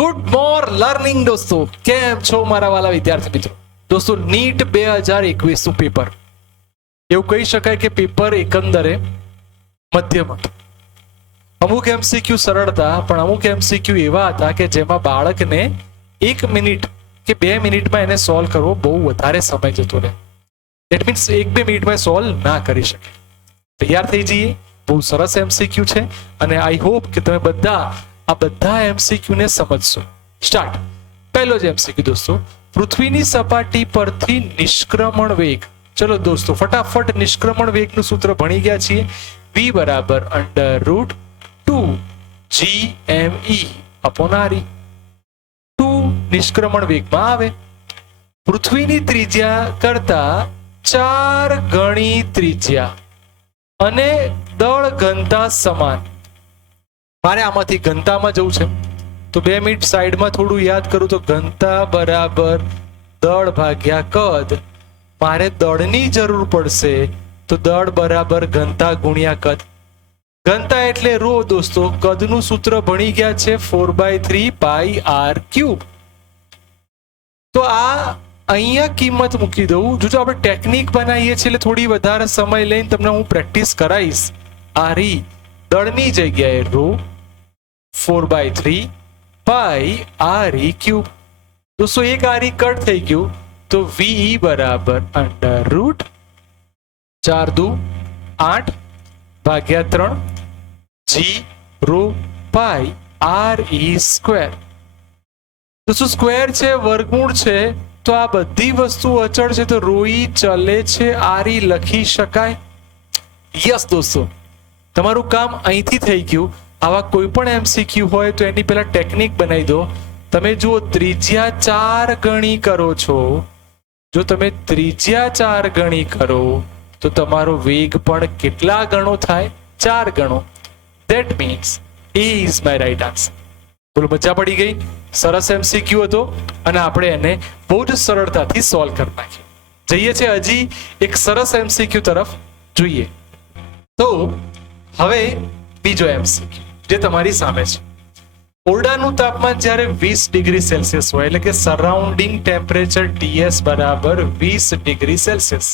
Good મોર learning દોસ્તો, કેમ છો મારા વાલા વિદ્યાર્થી મિત્રો? દોસ્તો, નીટ 2021 નું પેપર એવું કહી શકાય કે પેપર એકંદરે મધ્યમ હતું. અમુક એમસીક્યુ સરળ હતા, પણ અમુક એમસીક્યુ એવા હતા કે જેમાં બાળકને 1 મિનિટ કે 2 મિનિટમાં એને સોલ્વ કરવો બહુ વધારે સમય જતો રહે. દેટ મીન્સ 1-2 મિનિટમાં સોલ્વ ના કરી શકે. તૈયાર થઈ જઈએ. બહુ સરસ એમસીક્યુ છે અને આઈ હોપ કે તમે બધા એમસીક્યુ ને સમજશો. સ્ટાર્ટ. પહેલો જ એમસીક્યુ દોસ્તો, પૃથ્વીની સપાટી પરથી નિષ્ક્રમણ વેગ. ચલો દોસ્તો, ફટાફટ નિષ્ક્રમણ વેગનું સૂત્ર ભણી ગયા છીએ. v બરાબર √2 gme અપોન re. 2 નિષ્ક્રમણ વેગમાં આવે. પૃથ્વીની ત્રિજ્યા કરતા 4 ગણી ત્રિજ્યા અને દળ ઘનતા સમાન. મારે આમાંથી ઘનતામાં જવું છે, તો 2 મિનિટ સાઈડમાં થોડું યાદ કરું તો ઘનતા બરાબર દળ ભાગ્યા કદ. મારે દળની જરૂર પડશે તો દળ બરાબર ઘનતા ગુણ્યા કદ. ઘનતા એટલે રો દોસ્તો. કદનું સૂત્ર ભણી ગયા છે 4/3 પાઈ r ક્યુબ. તો આ અહીંયા કિંમત મૂકી દઉં. જો આપણે ટેકનિક બનાવીએ છીએ એટલે થોડી વધારે સમય લઈને તમને હું પ્રેક્ટિસ કરાવીશ. આ રી દળની જગ્યાએ રો 4/3 પાઈ r e ક્યુબ. દોસ્તો, એક r e કટ થઈ ગયું તો v બરાબર √4 દુ 8 ભાગ્યા 3 g રો પાઈ r e સ્ક્વેર. દોસ્તો, સ્ક્વેર છે, વર્ગમૂળ છે, તો આ બધી વસ્તુ અચળ છે, તો રોઈ ચલે છે, r e લખી શકાય. યસ દોસ્તો, તમારું કામ અહીંથી થઈ ગયું. આવા કોઈ પણ એમસીક્યુ હોય તો એની પહેલા ટેકનિક બનાવી દો. તમે જુઓ, ત્રિજ્યા 4 ગણી કરો છો. જો તમે ત્રિજ્યા 4 ગણી કરો તો તમારો વેગ પણ કેટલા ગણો થાય? 4 ગણો. That means A is my right answer. બોલો, મજા પડી ગઈ? સરસ એમસીક્યુ હતો અને આપણે એને બહુ જ સરળતાથી સોલ્વ કરી નાખ્યો. જઈએ છે હજી એક સરસ એમસીક્યુ તરફ જોઈએ. તો હવે બીજો એમસીક્યુ જે તમારી સામે છે. ઓરડાનું તાપમાન જ્યારે 20 ડિગ્રી સેલ્સિયસ હોય, એટલે કે સરાઉન્ડિંગ ટેમ્પરેચર TS બરાબર 20 ડિગ્રી સેલ્સિયસ,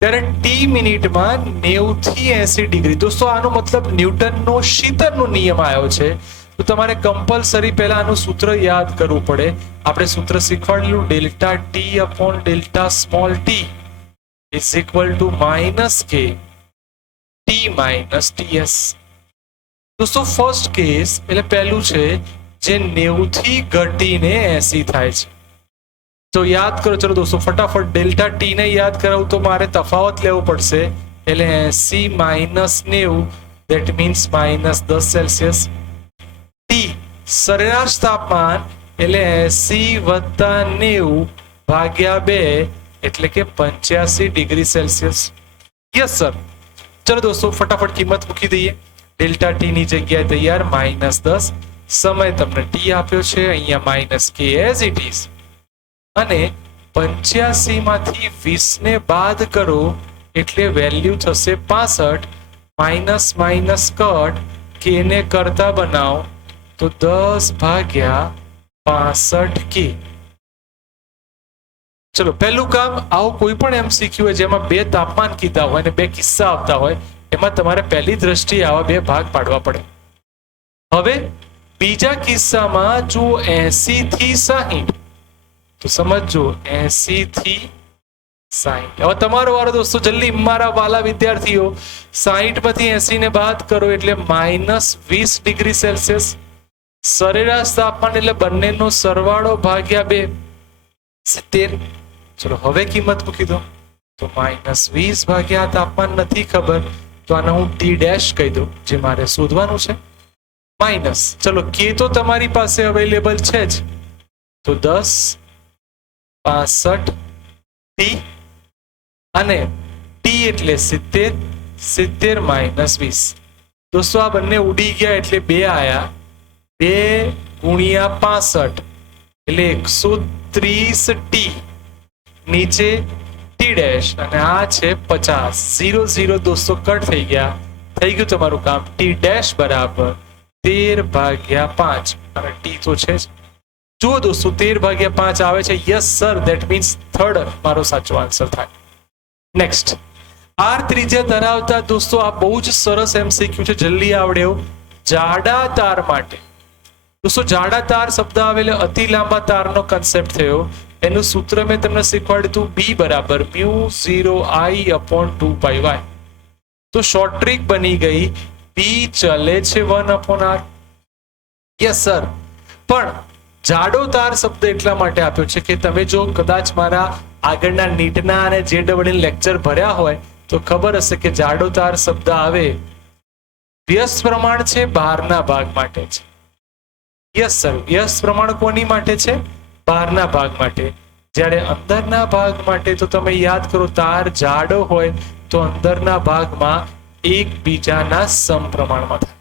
ત્યારે ટી મિનિટમાં 90 થી 80 ડિગ્રી. દોસ્તો, આનો મતલબ ન્યૂટનનો શીતળનો નિયમ આવ્યો છે. તો તમારે કમ્પલસરી પહેલા આનું સૂત્ર યાદ કરવું પડે. આપણે સૂત્ર શીખવાડેલું, delta T upon delta small T is equal to -k T minus TS. દોસ્તો, ફર્સ્ટ કેસ એટલે પહેલું છે જે 90 થી ઘટીને 80 થાય છે. તો યાદ કરો. ચલો દોસ્તો, ફટાફટ ડેલ્ટા ટી ને યાદ કરાવું તો મારે તફાવત લેવો પડશે. એટલે 80 minus 90 that means -10 Celsius. T સરેરાશ તાપમાન એટલે 80 વત્તા 90 ભાગ્યા 2 એટલે કે 85 ડિગ્રી સેલ્સિયસ. Yes sir. ચલો દોસ્તો, ફટાફટ કિંમત મૂકી દઈએ. ડેલ્ટા ટી ની જગ્યાએ તૈયાર -10. સમય તમને ટી આપ્યો છે, અહીંયા -k એઝ ઇટ ઇઝ. અને 85 માંથી 20 ને બાદ કરો એટલે વેલ્યુ થશે 65. માઇનસ માઇનસ કટ k ને કરતા બનાવો તો 10 ભાગ્યા 65k. ચલો, પહેલું કામ. આવું કોઈ પણ એમસીક્યુ હોય જેમાં 2 તાપમાન કીધા હોય અને 2 કિસ્સા આવતા હોય, એમાં તમારે પહેલી દ્રષ્ટિએ આવા 2 ભાગ પાડવા પડે. હવે બીજા કિસ્સામાં જો 80 થી 60, તો સમજો 80 થી 60. હવે તમારો વારો દોસ્તો. જલ્દી મારા વાલા વિદ્યાર્થીઓ, 60 માંથી 80 ને બાદ કરો એટલે -20 ડિગ્રી સેલ્સિયસ. સરેરાશ તાપમાન એટલે બંનેનો સરવાળો ભાગ્યા 2 70. ચલો, હવે કિંમત મૂકી દો તો -20 ભાગ્યા તાપમાન નથી ખબર, તો આને હું ટી ડેશ કહી દઉં, જે મારે શોધવાનું છે. માઇનસ, ચલો, કે તો તમારી પાસે અવેલેબલ છે જ, તો 10 65 ટી અને ટી એટલે 70. 70 -20. દોસ્તો, આ બંને ઉડી ગયા એટલે 2 આયા. 2 ગુણ્યા 65 એટલે 130 ટી. નીચે ટી ડેશ અને આ છે 50. 0 0 દોસ્તો કટ થઈ ગયા. થઈ ગયું તમારું કામ. ટી ડેશ બરાબર 13 ભાગ્યા 5 અને ટી તો છે જ. જુઓ દોસ્તો 13/5 આવે છે. Yes sir, that means third મારો સાચો આન્સર થાય. નેક્સ્ટ, આર ત્રિજ્યા ધરાવતા દોસ્તો આ બહુ જ સરસ એમસીક્યુ છે, જલ્દી આવડે એવું. જાડા તાર માટે દોસ્તો જાડા તાર શબ્દ આવેલો અતિ લાંબા તારનો કન્સેપ્ટ થયો. એનું સૂત્ર મેં તમને શીખવાડ્યું હતું, B બરાબર μ0I/2πy. તો શોર્ટ ટ્રીક બની ગઈ, B ચલે છે 1/r. યસ સર, પણ જાડો તાર શબ્દ એટલા માટે આપ્યો છે કે તમે જો કદાચ મારા આગળના નીટના અને JEE લેક્ચર ભર્યા હોય તો ખબર હશે કે જાડો તાર શબ્દ આવે વ્યસ્ત પ્રમાણ છે બહારના ભાગ માટે છે. યસ સર, વ્યસ્ત પ્રમાણ કોની માટે છે? બહારના ભાગ માટે. જ્યારે અંદરના ભાગ માટે તો તમે યાદ કરો, તાર જાડો હોય તો અંદરના ભાગમાં એકબીજાના સમપ્રમાણમાં થાય.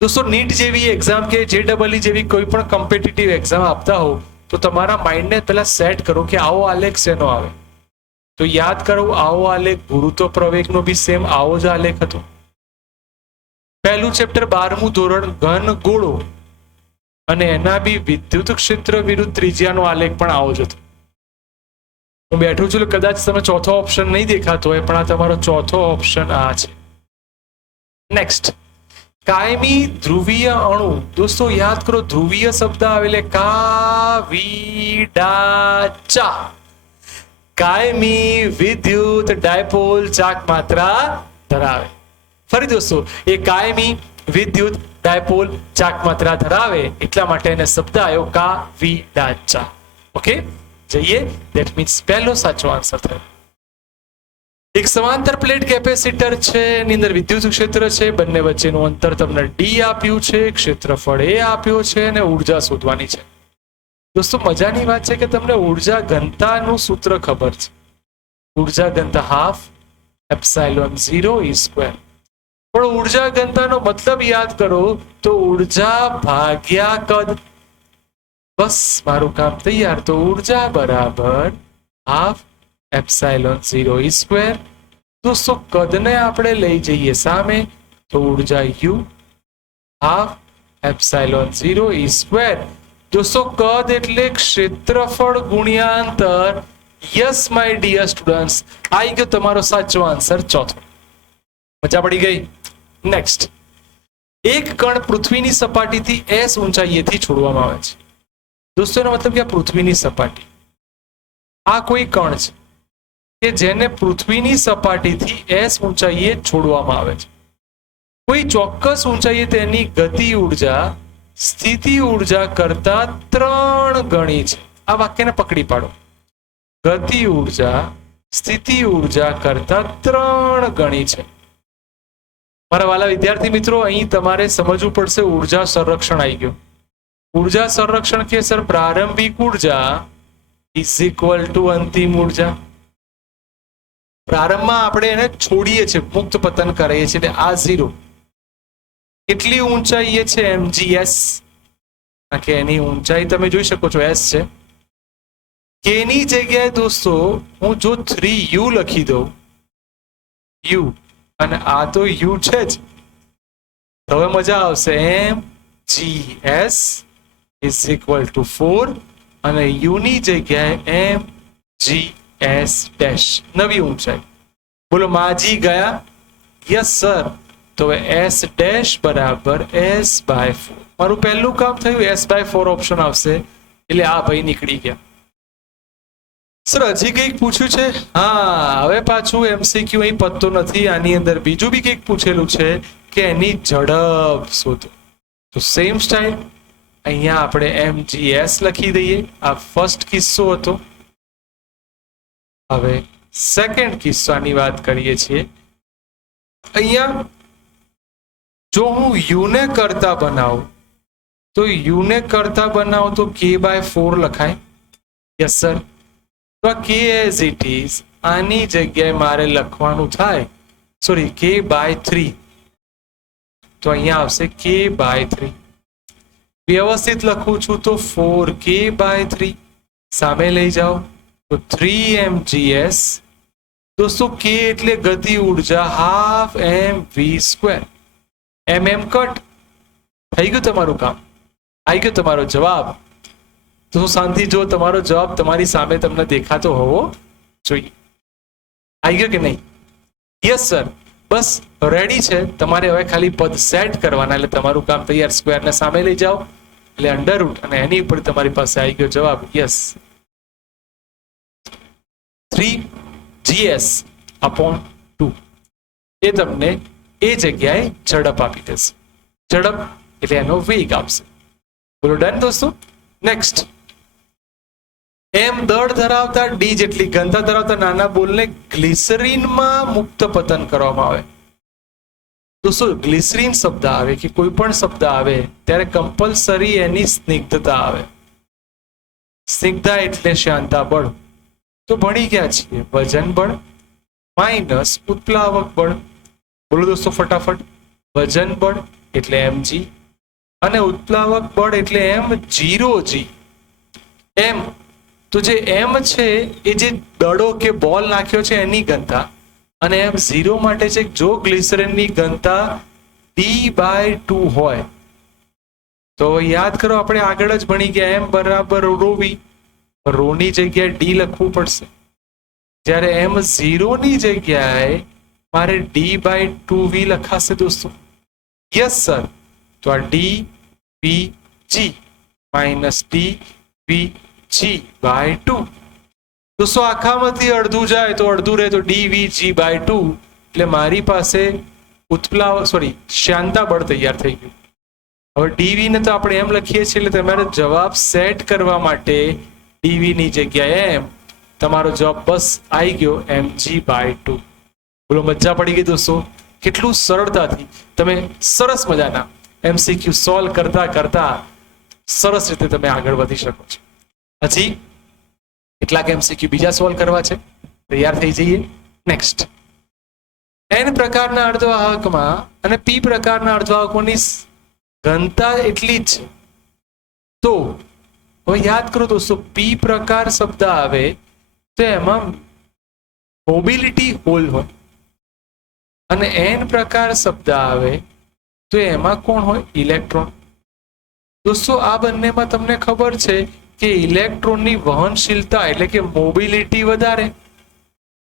દોસ્તો નીટ જેવી એક્ઝામ કે JEE જેવી કોઈ પણ કોમ્પિટિટિવ એક્ઝામ આપતા હો તો તમારા માઇન્ડને પહેલા સેટ કરો કે આવો આલેખ શેનો આવે. તો યાદ કરો, આવો આલેખ ગુરુત્વ પ્રવેગનો બી સેમ આવો જ આલેખ હતો. પહેલું ચેપ્ટર 12મું ધોરણ ઘન ગોળો, અને એના બી વિદ્યુત ક્ષેત્ર વિરુદ્ધ ત્રિજ્યાનો આલેખ પણ આવો જ હતો. હું બેઠું છું, કદાચ તમે ચોથો ઓપ્શન નહીં દેખાતો હોય, પણ આ તમારો ચોથો ઓપ્શન આ છે. નેક્સ્ટ, કાયમી ધ્રુવીય અણુ. દોસ્તો યાદ કરો, ધ્રુવીય શબ્દ આવેલે કાવિડાચા. કાયમી વિદ્યુત ડાયપોલ ચાક માત્રા ધરાવે. ફરી દોસ્તો, એ કાયમી વિદ્યુત ડાયપોલ ચાક માત્રા ધરાવે એટલા માટે એને શબ્દ આવ્યો કાવિડાચા. ઓકે, જઈએ. ધેટ મીન્સ પહેલો સાચો આન્સર થયો. એક સમાંતર પ્લેટ કેપેસિટર છે, એની અંદર વિદ્યુત ક્ષેત્ર છે, બંને વચ્ચેનું અંતર તમને D આપ્યું છે, ક્ષેત્રફળ A આપ્યું છે, અને ઉર્જા શોધવાની છે. દોસ્તો મજાની વાત છે કે તમને ઉર્જા ઘનતાનું સૂત્ર ખબર છે. ઉર્જા ઘનતા 12ε0E². પણ ઉર્જા ઘનતાનો મતલબ યાદ કરો તો ઉર્જા ભાગ્યા કદ. બસ મારું કામ તૈયાર. તો ઉર્જા બરાબર 12ε0E². દોસ્તો કદને આપણે લઈ જઈએ સામે, તો ઉર્જા U 12ε0E². દોસ્તો કદ એટલે ક્ષેત્રફળ ગુણ્યા અંતર. યસ માય ડિયર સ્ટુડન્ટ્સ, આવી ગયો તમારો સાચો આન્સર ચોથો. મજા પડી ગઈ. નેક્સ્ટ, એક કણ પૃથ્વીની સપાટીથી S ઊંચાઈએથી છોડવામાં આવે છે. દોસ્તો એનો મતલબ કે આ પૃથ્વીની સપાટી, આ કોઈ કણ છે કે જેને પૃથ્વીની સપાટીથી S ઊંચાઈએ છોડવામાં આવે છે. કોઈ ચોક્કસ ઊંચાઈએ તેની ગતિ ઉર્જા સ્થિતિ ઉર્જા કરતા 3 ગણી છે. આ વાક્યને પકડી પાડો. ગતિ ઉર્જા સ્થિતિ ઉર્જા કરતા 3 ગણી છે. મારા વાલા વિદ્યાર્થી મિત્રો, અહીં તમારે સમજવું પડશે, ઉર્જા સંરક્ષણ આવી ગયો. ઉર્જા સંરક્ષણ કે સર પ્રારંભિક ઉર્જા ઇઝ ઇક્વલ ટુ અંતિમ ઉર્જા. પ્રારંભમાં આપણે એને છોડીએ છીએ, મુક્ત પતન કરીએ છીએ, આ 0. કેટલી ઊંચાઈ છે? mgs. કે એની ઊંચાઈ તમે જોઈ શકો છો S છે. કે ની જગ્યાએ દોસ્તો હું જો 3u લખી દઉં, u, અને આ તો u છે જ, હવે મજા આવશે. mgs ઇઝ ઇક્વલ ટુ 4, અને u ની જગ્યાએ mgs ડેશ, નવી ઊંચાઈ. બોલો માજી ગયા? Yes sir. તો S ડેશ બરાબર S/4. મારું પહેલું કામ થયું, S/4 ઓપ્શન આવશે એટલે આ ભાઈ નીકળી ગયા. સર હજી કંઈક પૂછ્યું છે? હા, હવે પાછું MCQ અહીં પત્તો નથી. આની અંદર બીજું બી કંઈક પૂછેલું છે કે એની ઝડપ શોધો. તો સેમ સ્ટાઇલ અહીંયા આપણે mgs લખી દઈએ. આ ફર્સ્ટ કિસ્સો હતો. હવે સેકન્ડ કિસ્સાની વાત કરીએ છીએ. અહીંયા જો હું u ને કરતા બનાવું તો k/4 લખાય. Yes sir. તો k એઝ ઇટ ઇઝ, આની જગ્યાએ મારે લખવાનું થાય, સોરી, k/3. તો અહીંયા આવશે k/3. વ્યવસ્થિત લખું છું તો 4k/3 સામે લઈ જાઓ તો 3mgs. દોસ્તો k એટલે ગતિ ઉર્જા 12mv². mm કટ થઈ ગયું તમારું કામ. આવી ગયો તમારો જવાબ. તો શાંતિ જો તમારો જવાબ તમારી સામે તમને દેખાતો હોવો જોઈએ. આવી ગયો કે નહીં? Yes sir. બસ રેડી છે. તમારે હવે ખાલી પદ સેટ કરવાના, એટલે તમારું કામ તૈયાર. સ્ક્વેરને સામે લઈ જાઓ એટલે અંડરરૂટ, અને એની ઉપર તમારી પાસે આવી ગયો જવાબ. યસ, 3GS/2 એ તમને એ જગ્યાએ ઝડપ આપી દેશે. ઝડપ એટલે એનો વેગ આપશે. બોલો ડન દોસ્તો. નેક્સ્ટ, એમ દળ ધરાવતા ડી જેટલી ઘનતા ધરાવતા નાના બોલને ગ્લિસરીનમાં મુક્ત પતન કરવામાં આવે. દોસ્તો ગ્લિસરીન શબ્દ આવે કે કોઈ પણ શબ્દ આવે ત્યારે કમ્પલસરી એની સ્નિગ્ધતા આવે. સ્નિગ્ધતા એટલે શાંતા બળ. તો ભણી ગયા છીએ વજન બળ માઇનસ ઉત્પ્લાવક બળ. બોલો દોસ્તો ફટાફટ. વજન બળ એટલે mg અને ઉત્પ્લાવક બળ એટલે m0g. એમ તો જે એમ છે એ જે દડો કે બોલ નાખ્યો છે એની ઘનતા, અને m0 માટે છે જો ગ્લિસરીનની ઘનતા d/2 હોય તો યાદ કરો આપણે આગળ જ ભણી ગયા m બરાબર ρv. રોની જગ્યાએ ડી લખવું પડશે, જ્યારે m0 ની જગ્યાએ મારે d/2v લખાશે દોસ્તો. Yes sir. તો આ dvg માઇનસ dvg/2. દોસ્તો આખામાંથી અડધું જાય તો અડધું રહે, તો dvg/2 એટલે મારી પાસે શાંતા બળ તૈયાર થઈ ગયું. હવે dv ને તો આપણે એમ લખીએ છીએ, એટલે તમારે જવાબ સેટ કરવા માટે dv ની જગ્યાએ એમ, તમારો જવાબ બસ આવી ગયો mg/2. બોલો મજા પડી ગઈ દોસ્તો. કેટલું સરળતાથી તમે સરસ મજાના MCQ સોલ્વ કરતા કરતા સરસ રીતે તમે આગળ વધી શકો છો. હજી કેટલાક MCQ બીજા સોલ્વ કરવા છે. તૈયાર થઈ જઈએ. નેક્સ્ટ, n પ્રકારના અર્ધવાહકમાં અને p પ્રકારના અર્ધવાહકોની ઘનતા એટલી જ છે. તો હવે યાદ કરો દોસ્તો, p પ્રકાર શબ્દ આવે તો એમાં મોબિલિટી હોલ હોય, અને n પ્રકાર શબ્દ આવે તો એમાં કોણ હોય? ઇલેક્ટ્રોન. દોસ્તો આ બંનેમાં તમને ખબર છે કે ઇલેક્ટ્રોનની વહનશીલતા એટલે કે મોબિલિટી વધારે.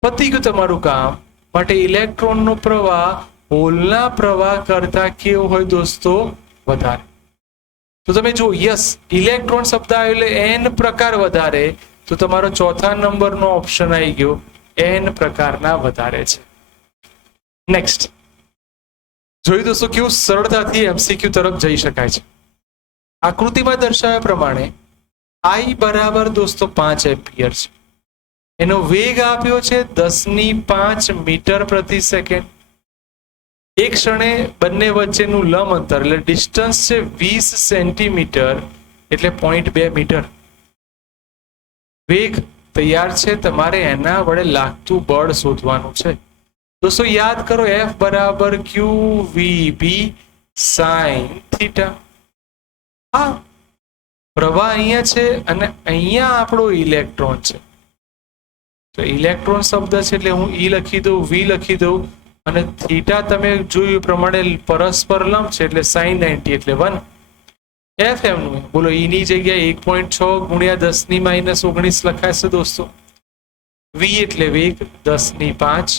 પતી ગયું તમારું કામ. માટે ઇલેક્ટ્રોનનો પ્રવાહ હોલના પ્રવાહ કરતા કેવો હોય દોસ્તો? વધારે. તો તમે જો યસ, ઇલેક્ટ્રોન શબ્દ આવ્યો એટલે n પ્રકાર વધારે, તો તમારો ચોથા નંબરનો ઓપ્શન આવી ગયો, n પ્રકારના વધારે છે. નેક્સ્ટ, જોયું દોસ્તો કેવું સરળતાથી MCQ તરફ જઈ શકાય છે. આકૃતિમાં દર્શાવ્યા પ્રમાણે I બરાબર દોસ્તો 5 એમ્પિયર છે. એનો વેગ આપ્યો છે 10⁵ મીટર પ્રતિ સેકન્ડ. એક ક્ષણે બંને વચ્ચેનું લંબ અંતર એટલે ડિસ્ટન્સ છે 20 સેન્ટીમીટર એટલે 0.2 મીટર. વેગ તૈયાર છે, તમારે એના વડે લાગતું બળ શોધવાનું છે. દોસ્તો યાદ કરો, F બરાબર qvb sin θ. હા, પ્રવાહ અહીંયા છે અને અહીંયા આપણો ઇલેક્ટ્રોન છે. તો ઇલેક્ટ્રોન શબ્દ છે એટલે હું E લખી દઉં, V લખી દઉં, અને થીટા તમે જોયું પ્રમાણે પરસ્પર લંબ છે એટલે sin 90 એટલે 1. F એમનું બોલો E ની જગ્યાએ 1.6 × 10⁻19 લખાશે દોસ્તો. V એટલે વેગ 10⁵.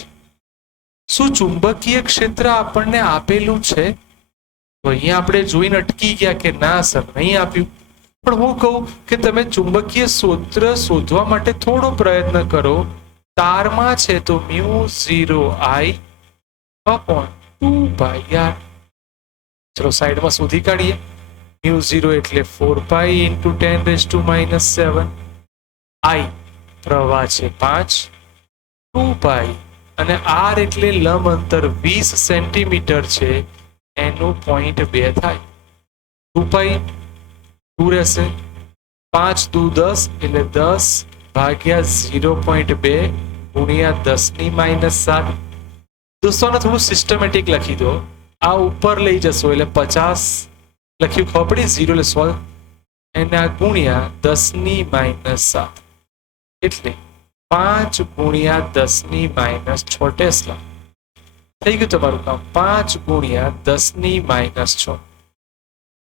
શું ચુંબકીય ક્ષેત્ર આપણને આપેલું છે? તો અહીંયા આપણે જોઈને અટકી ગયા કે ના સર નહીં આપ્યું. પણ હું કહું કે તમે ચુંબકીય ક્ષેત્ર શોધવા માટે થોડો પ્રયત્ન કરો. તારમાં છે તો μ0I/2πr. ચલો સાઈડમાં શોધી કાઢીએ. μ0 એટલે 4π × 10⁻⁷. I પ્રવાહ છે 5, 2π અને r એટલે લંબ અંતર 20 સેન્ટીમીટર છે, એનું 0.2 થાય. 2π 2 રહેશે, 5 દુ 10 એટલે 10/0.2 × 10⁻⁷. દોસ્તો આને થોડું સિસ્ટમેટિક લખી દો. આ ઉપર લઈ જશો એટલે 50 લખ્યું ખબર પડી, 0 એટલે 100, એના ગુણ્યા 10⁻⁷. એટલે 5 × 10⁻⁶ ટેસ્લા. થઈ ગયું તમારું કામ. 5 × 10⁻⁶.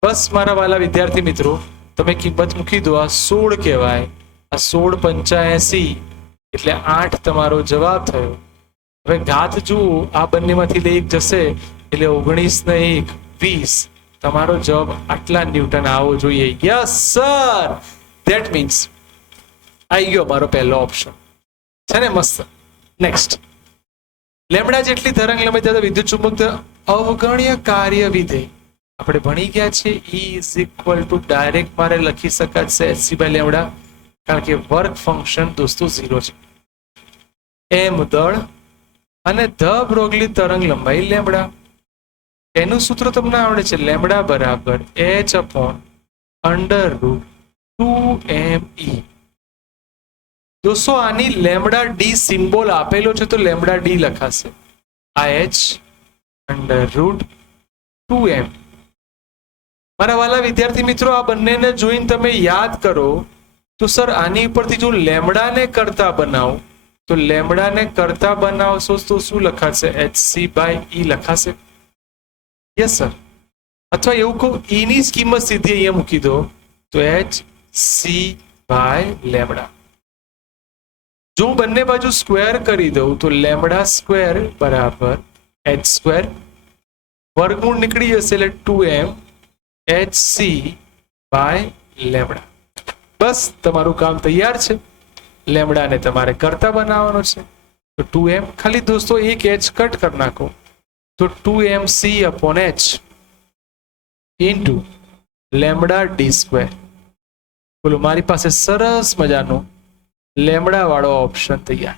બસ મારા વાલા વિદ્યાર્થી મિત્રો, તમે કિંમત મૂકી દો. આ 16 કહેવાય, આ 16 પંચા 80 એટલે 8 તમારો જવાબ થયો. હવે ઘાત જુઓ, આ બંનેમાંથી એક જશે એટલે 19 ને 1 20. તમારો જવાબ આટલા ન્યૂટન આવવો જોઈએ. યસ સર, ધેટ મીન્સ આવી ગયો મારો પહેલો ઓપ્શન છે ને. મસ્ત. નેક્સ્ટ, લેમડા જેટલી તરંગ લંબાઈ ધરાવતા વિદ્યુત ચુંબકીય અવગણ્ય કાર્ય વિધેય આપણે ભણી ગયા છે. E is equal to direct મારે લખી શકાશે hc બાય લેમડા, કારણ કે વર્ક ફંક્શન દોસ્તો 0 છે. m દળ અને ધ બ્રોગલી તરંગ લંબાઈ લેમડા. એનું સૂત્ર તમને આવડે છે, લેમડા બરાબર h upon under route 2me. દોસ્તો આની લેમડા ડી સિમ્બોલ આપેલો છે તો લેમડા ડી લખાશે આ h અંડર રૂટ 2m. મારા વાલા વિદ્યાર્થી મિત્રો, આ બંનેને જોઈને તમે યાદ કરો તો સર આની ઉપરથી જો લેમડાને કરતા બનાવો તો લેમડાને કરતા બનાવશો તો શું લખાશે? hc બાય e લખાશે. Yes sir. અથવા એવું કહું, e ની કિંમત સીધી અહીંયા મૂકી દો તો hc બાય લેમડા. જો હું બંને બાજુ સ્ક્વેર કરી દઉં તો લેમડા સ્ક્વેર બરાબર h સ્ક્વેર, વર્ગમૂળ નીકળી જશે એટલે 2m hc બાય લેમડા. બસ તમારું કામ તૈયાર છે. લેમડાને તમારે કરતા બનાવવાનો છે તો 2m, ખાલી દોસ્તો એક h કટ કરી નાખો તો 2mc upon h into lambda D square. બોલો, મારી પાસે સરસ મજાનો લેમડા વાળો ઓપ્શન તૈયાર.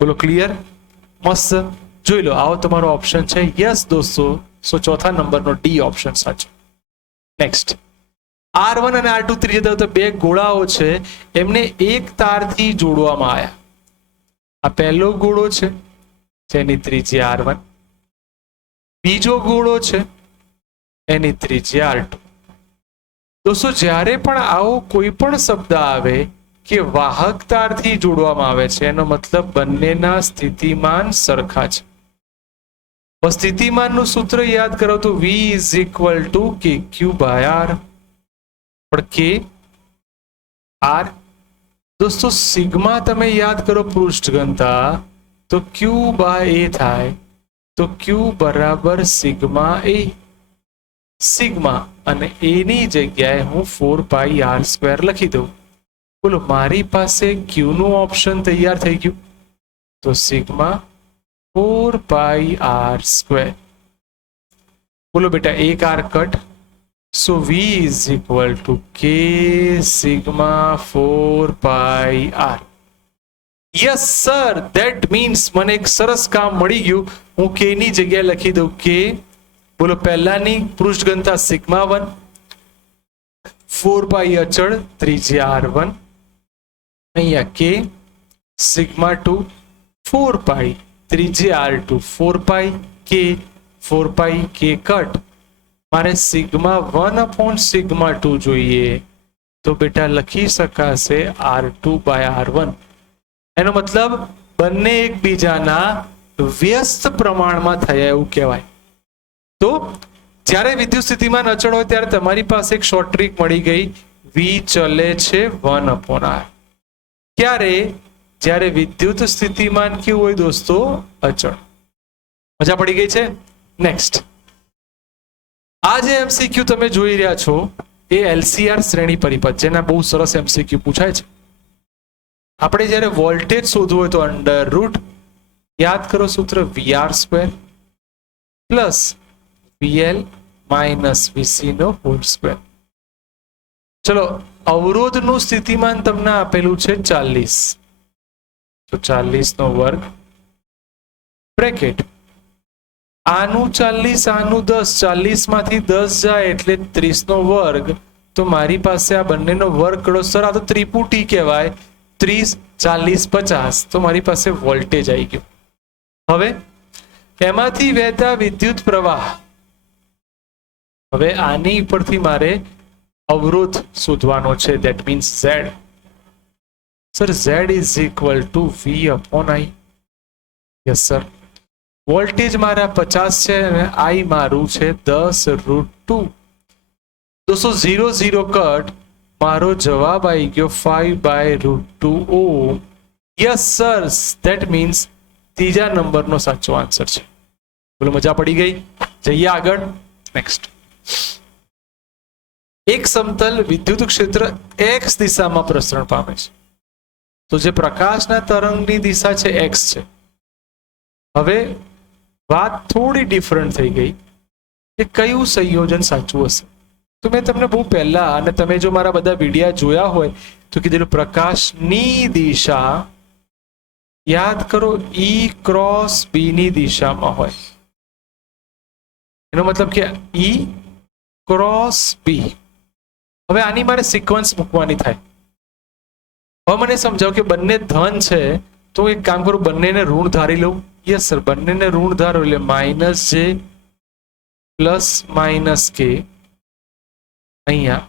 બોલો ક્લિયર? મસ્ત. જોઈ લો, આવો તમારો ઓપ્શન છે. યસ દોસ્તો, ચોથા નંબરનો ડી ઓપ્શન સાચો. નેક્સ્ટ, R1 અને R2 ત્રિજ્યા ધરાવતા બે ગોળાઓ છે, એમને એક તારથી જોડવામાં આવ્યા. આ પહેલો ગોળો છે જેની ત્રિજ્યા R1, બીજો ગોળો છે એની ત્રિજ્યા R2. દોસ્તો જ્યારે પણ આવો કોઈ પણ શબ્દ આવે કે વાહક તારથી જોડવામાં આવે છે, એનો મતલબ બંનેના સ્થિતિમાન સરખા છે. સ્થિતિમાનનું સૂત્ર યાદ કરો તો V is equal to KQ by R. પણ કે R દોસ્તો સિગ્મા તમે યાદ કરો પૃષ્ઠ ઘનતા તો Q બાય A થાય, તો Q બરાબર સિગ્મા A. સિગ્મા અને A ની જગ્યાએ હું 4 પાઈ R સ્ક્વેર લખી દઉં. બોલો, મારી પાસે Q નું ઓપ્શન તૈયાર થઈ ગયું તો સિગ્મા 4 પાઈ R સ્ક્વેર. બોલો બેટા, એક R cut, so V is equal to K sigma 4 pi R. Yes sir, that means મને એક સરસ કામ મળી ગયું. હું K ની જગ્યાએ લખી દઉં K. બોલો, પહેલાની પૃષ્ઠ ઘનતા સિગ્મા 1, 4 પાઈ અચળ ત્રિજ્યા R1, અહીંયા K સિગ્મા 2 4 પાઈ ત્રિજ્યા R2 4 પાઈ K 4 પાઈ K કટ. મારે સિગ્મા 1 અપોન સિગ્મા 2 જોઈએ તો બેટા લખી શકાશે R2 બાય R1. એનો મતલબ બંને એકબીજાના વ્યસ્ત પ્રમાણમાં થયા એવું કહેવાય. તો જ્યારે વિદ્યુત સ્થિતિમાન અચળ હોય ત્યારે તમારી પાસે એક શોર્ટ ટ્રીક મળી ગઈ. V ચલે છે 1 અપોન R. ક્યારે? જ્યારે વિદ્યુત સ્થિતિમાન કેવું હોય દોસ્તો? અચળ. મજા પડી ગઈ છે? નેક્સ્ટ, આ જે એમસીક્યુ તમે જોઈ રહ્યા છો એ LCR શ્રેણી પરિપથ, જેના બહુ સરસ એમસીક્યુ પૂછાય છે. આપણે જ્યારે વોલ્ટેજ શોધવું હોય તો અંડર રૂટ, યાદ કરો સૂત્ર, VR square plus VL minus VC નો હોલ સ્ક્વેર. ચલો, અવરોધનું સ્થિતિમાન તમને આપેલું છે 40, તો 40 નો વર્ગ બ્રેકેટ, આનું 40 આનું 10, 40 માંથી 10 જાય એટલે 30 નો વર્ગ. તો મારી પાસે આ બંનેનો વર્ગ કરો. સર આ તો ત્રિપુટી કહેવાય, 30 40 50. તો મારી પાસે વોલ્ટેજ આવી ગયો. હવે એમાંથી વહેતા વિદ્યુત પ્રવાહ, હવે આની ઉપરથી મારે અવરોધ શોધવાનો છે, that means Z. Sir Z is equal two V upon I. Yes sir. Voltage મારા 50 છે અને I મારું છે 10 રૂટ 2. दोस्तों 0 0 कट, मारो जवाब आई गयो 5/√2 ohm. Yes sir, that means ત્રીજા નંબરનો સાચો આન્સર છે. બોલો, મજા પડી ગઈ? જઈએ આગળ. નેક્સ્ટ. એક સમતલ વિદ્યુત ક્ષેત્ર x દિશામાં પ્રસરણ પામે છે. તો જે પ્રકાશના તરંગની દિશા છે x છે. હવે વાત થોડી ડિફરન્ટ થઈ ગઈ કે કયું સંયોજન સાચું હશે. તો મેં તમને બહુ પહેલા, અને તમે જો મારા બધા વિડિયા જોયા હોય તો કીધેલું પ્રકાશની દિશા યાદ કરો E ક્રોસ B ની દિશામાં હોય. એનો મતલબ કે E ક્રોસ B. હવે આની મારે સિક્વન્સ મૂકવાની થાય. હવે મને સમજાવો કે બંને ધન છે, તો એક કામ કરું, બંનેને ઋણ ધારી લઉં. યસ સર, બંનેને ઋણ ધારો એટલે -j + -k, અહીંયા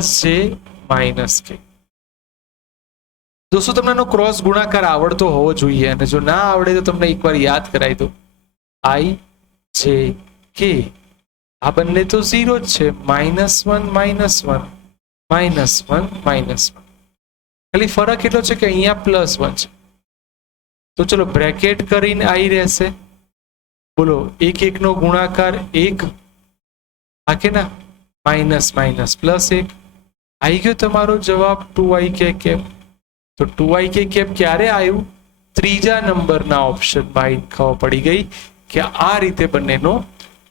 -j -k. દોસ્તો, તમને એનો ક્રોસ ગુણાકાર આવડતો હોવો જોઈએ, અને જો ના આવડે તો તમને એકવાર યાદ કરાવી દો. I J K, આ બંને તો 0 જ છે. -1 -1 -1 -1. ખાલી ફરક એટલો છે કે અહીંયા +1 છે. તો ચલો બ્રેકેટ કરીને આવી રહેશે. બોલો, 1 1 નો ગુણાકાર 1, હા કે ના? -1 આવી ગયો તમારો જવાબ 2ik. તો 2ik ક્યારે આવ્યું? ત્રીજા નંબરના ઓપ્શનમાં ખબર પડી ગઈ કે આ રીતે બંનેનો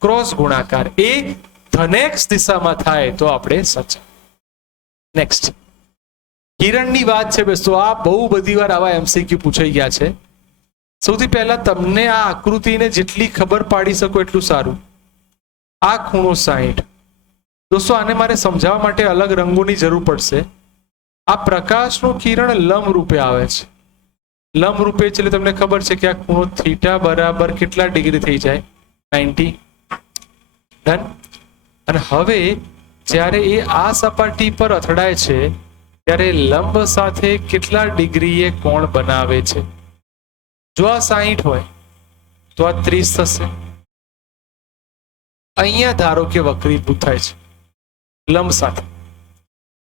ક્રોસ ગુણાકાર એ ધનેક્ષ દિશામાં થાય તો આપણે સાચા. નેક્સ્ટ. કિરણની વાત છે દોસ્તો. આ બહુ બધી વાર આવા એમસીક્યુ પૂછાઈ ગયા છે. સૌથી પહેલા તમને આ આકૃતિને જેટલી ખબર પાડી શકો એટલું સારું. આ ખૂણો 60. દોસ્તો, આને મારે સમજાવવા માટે અલગ રંગોની જરૂર પડશે. આ પ્રકાશનું કિરણ લંબ રૂપે આવે છે. લંબ રૂપે એટલે તમને ખબર છે કે આ ખૂણો થીટા બરાબર કેટલા ડિગ્રી થઈ જાય? 90. ડન. અને હવે જ્યારે એ આ સપાટી પર અથડાય છે ત્યારે લંબ સાથે કેટલા ડિગ્રીએ કોણ બનાવે છે? જો આ 60 હોય તો આ 30 થશે. અહીંયા ધારો કે વક્રીભૂત થાય છે લંબ સાથે.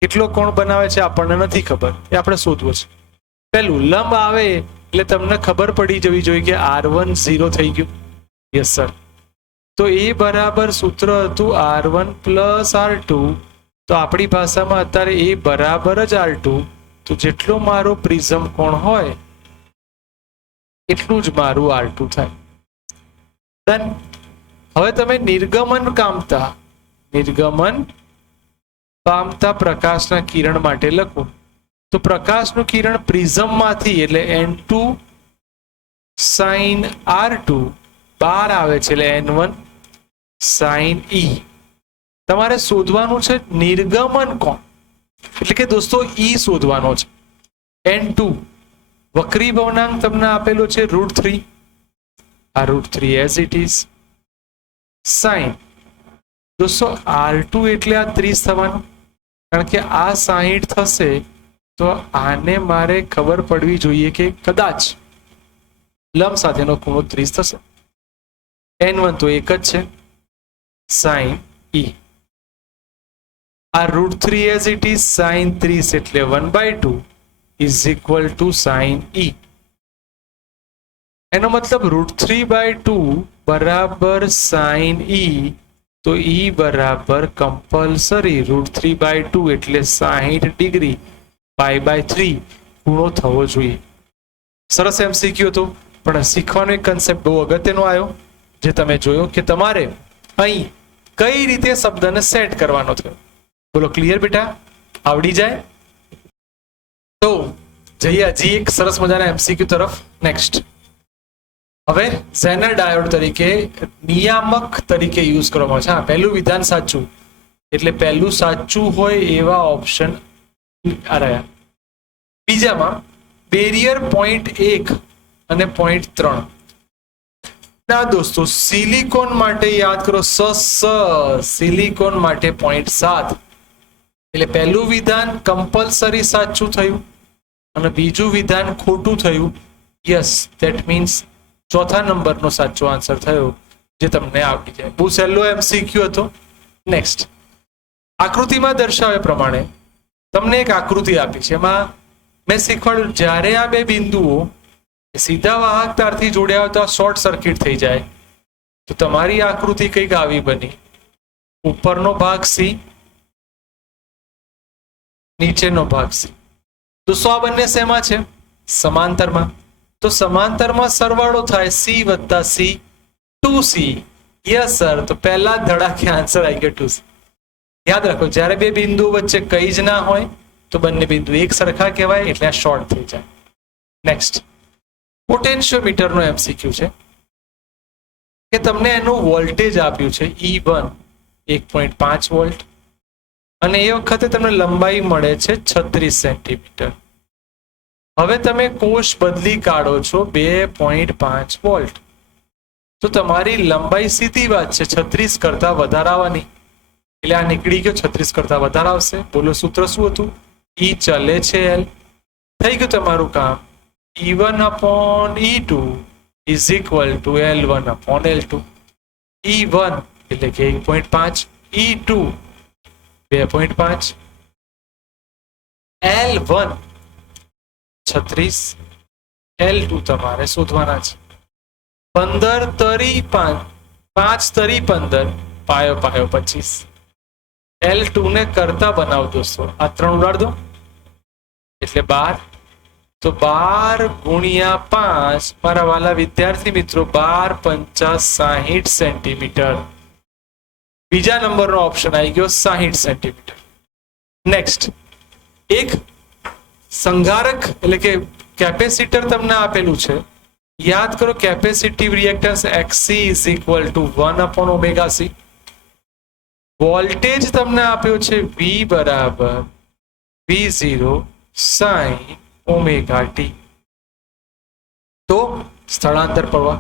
કેટલો કોણ બનાવે છે આપણને નથી ખબર, એ આપણે શોધવું છે. પહેલું લંબ આવે એટલે તમને ખબર પડી જવી જોઈએ કે R1 0 થઈ ગયું. Yes sir. તો એ બરાબર સૂત્ર હતું R1 + R2. તો આપણી ભાષામાં અત્યારે એ બરાબર જ R2. તો જેટલો મારો પ્રિઝમ કોણ હોય એટલું જ મારું R2 થાય. ડન. હવે તમે નિર્ગમન પામતા પ્રકાશના કિરણ માટે લખો. તો પ્રકાશનું કિરણ પ્રિઝમમાંથી એટલે N2 sin R2 બહાર આવે છે એટલે N1 sin E. તમારે શોધવાનું છે નિર્ગમન કોણ, એટલે કે દોસ્તો E શોધવાનો છે. N2 વક્રી ભવનાંક તમને આપેલો છે √3. આ √3 એઝ ઇટ ઇઝ. sin દોસ્તો R2 એટલે આ 30 થવાનું, કારણ કે આ 60 થશે. તો આને મારે ખબર પડવી જોઈએ કે કદાચ લંબ સાથેનો ખૂણો 30 થશે. N1 તો એક જ છે, sin E. આ √3 એઝ ઇટ ઇઝ sin 30 એટલે 1/2 = sin E. એનો મતલબ √3/2 બરાબર sin E. તો E બરાબર કમ્પલસરી √3/2 એટલે 60 ડિગ્રી π/3 ખૂણો થવો જોઈએ. સરસ એમસીક્યુ હતો, પણ શીખવાનો એક કન્સેપ્ટ બહુ અગત્યનો આવ્યો જે તમે જોયો કે તમારે અહીં કઈ રીતે શબ્દને સેટ કરવાનો થયો. બોલો, ક્લિયર બેટા? આવડી જાય તો જઈએ હજી એક સરસ મજાના એમસીક્યુ તરફ. નેક્સ્ટ. હવે ઝેનર ડાયોડ તરીકે નિયામક તરીકે યુઝ કરવામાં આવે છે. પહેલું વિધાન સાચું, એટલે પહેલું સાચું હોય એવા ઓપ્શન આ રહ્યા. બીજામાં બેરિયર 0.1 અને 0.3. ના દોસ્તો, સિલિકોન માટે યાદ કરો સિલિકોન માટે 0.7. એટલે પહેલું વિધાન કમ્પલસરી સાચું થયું અને બીજું વિધાન ખોટું થયું. યસ, ધેટ મીન્સ ચોથા નંબરનો સાચો આન્સર થયો જે તમને આવડી જાય. બહુ સહેલો એમસીક્યુ હતો. નેક્સ્ટ. આકૃતિમાં દર્શાવ્યા પ્રમાણે તમને એક આકૃતિ આપી છે, એમાં મેં શીખવાડ્યું જ્યારે આ બે બિંદુઓ સીધા વાહક તારથી જોડ્યા હોય તો આ શોર્ટ સર્કિટ થઈ જાય. તો તમારી આકૃતિ કંઈક આવી બની, ઉપરનો ભાગ સી, નીચેનો ભાગ સી. તો આ બંને શેમાં છે? સમાંતરમાં. તો સમાંતરમાં સરવાળો થાય સી વત્તા સી, 2c. Yes sir. તો પહેલા ધડાકે આન્સર આવી ગયો 2c. યાદ રાખો, જ્યારે બે બિંદુ વચ્ચે કઈ જ ના હોય તો બંને બિંદુ એક સરખા કહેવાય, એટલે આ શોર્ટ થઈ જાય. નેક્સ્ટ, પોટેન્શિયોમીટરનો એમસીક્યુ છે કે તમને એનું વોલ્ટેજ આપ્યું છે E1 1.5 વોલ્ટ, અને એ વખતે તમને લંબાઈ મળે છે 36 સેન્ટીમીટર. હવે તમે કોષ બદલી કાઢો છો 2.5 વોલ્ટ. તો તમારી લંબાઈ સીધી વાત છે 36 કરતા વધારાવાની, એટલે આ નીકળી ગયો 36 કરતા વધારે આવશે. બોલો સૂત્ર શું હતું? E ચલે છે L. થઈ ગયું તમારું કામ. E1 upon E2 is equal to L1 upon L2. E1 એટલે કે 1.5, E2 2.5, L1 36, L2 તમારે શોધવાના છે. 15 તરી 5, 5 તરી 15, પાયો પાયો 25. L2 ને કરતા બનાવ દોસ્તો, આ 3 ઉડાડ દો એટલે 12. તો 12 ગુણ્યા 5, મારા વાલા વિદ્યાર્થી મિત્રો, 12 પંચા 60 સેન્ટીમીટર. બીજા નંબરનો ઓપ્શન આવી ગયો 60 સેન્ટીમીટર. નેક્સ્ટ, એક સંગારક એટલે કે કેપેસિટર તમને આપેલું છે. યાદ કરો, capacitive reactance Xc is equal to 1 upon omega c. Voltage તમને આપ્યો છે V બરાબર V0 sin ઓમેગા t. તો સ્થળાંતર પ્રવાહ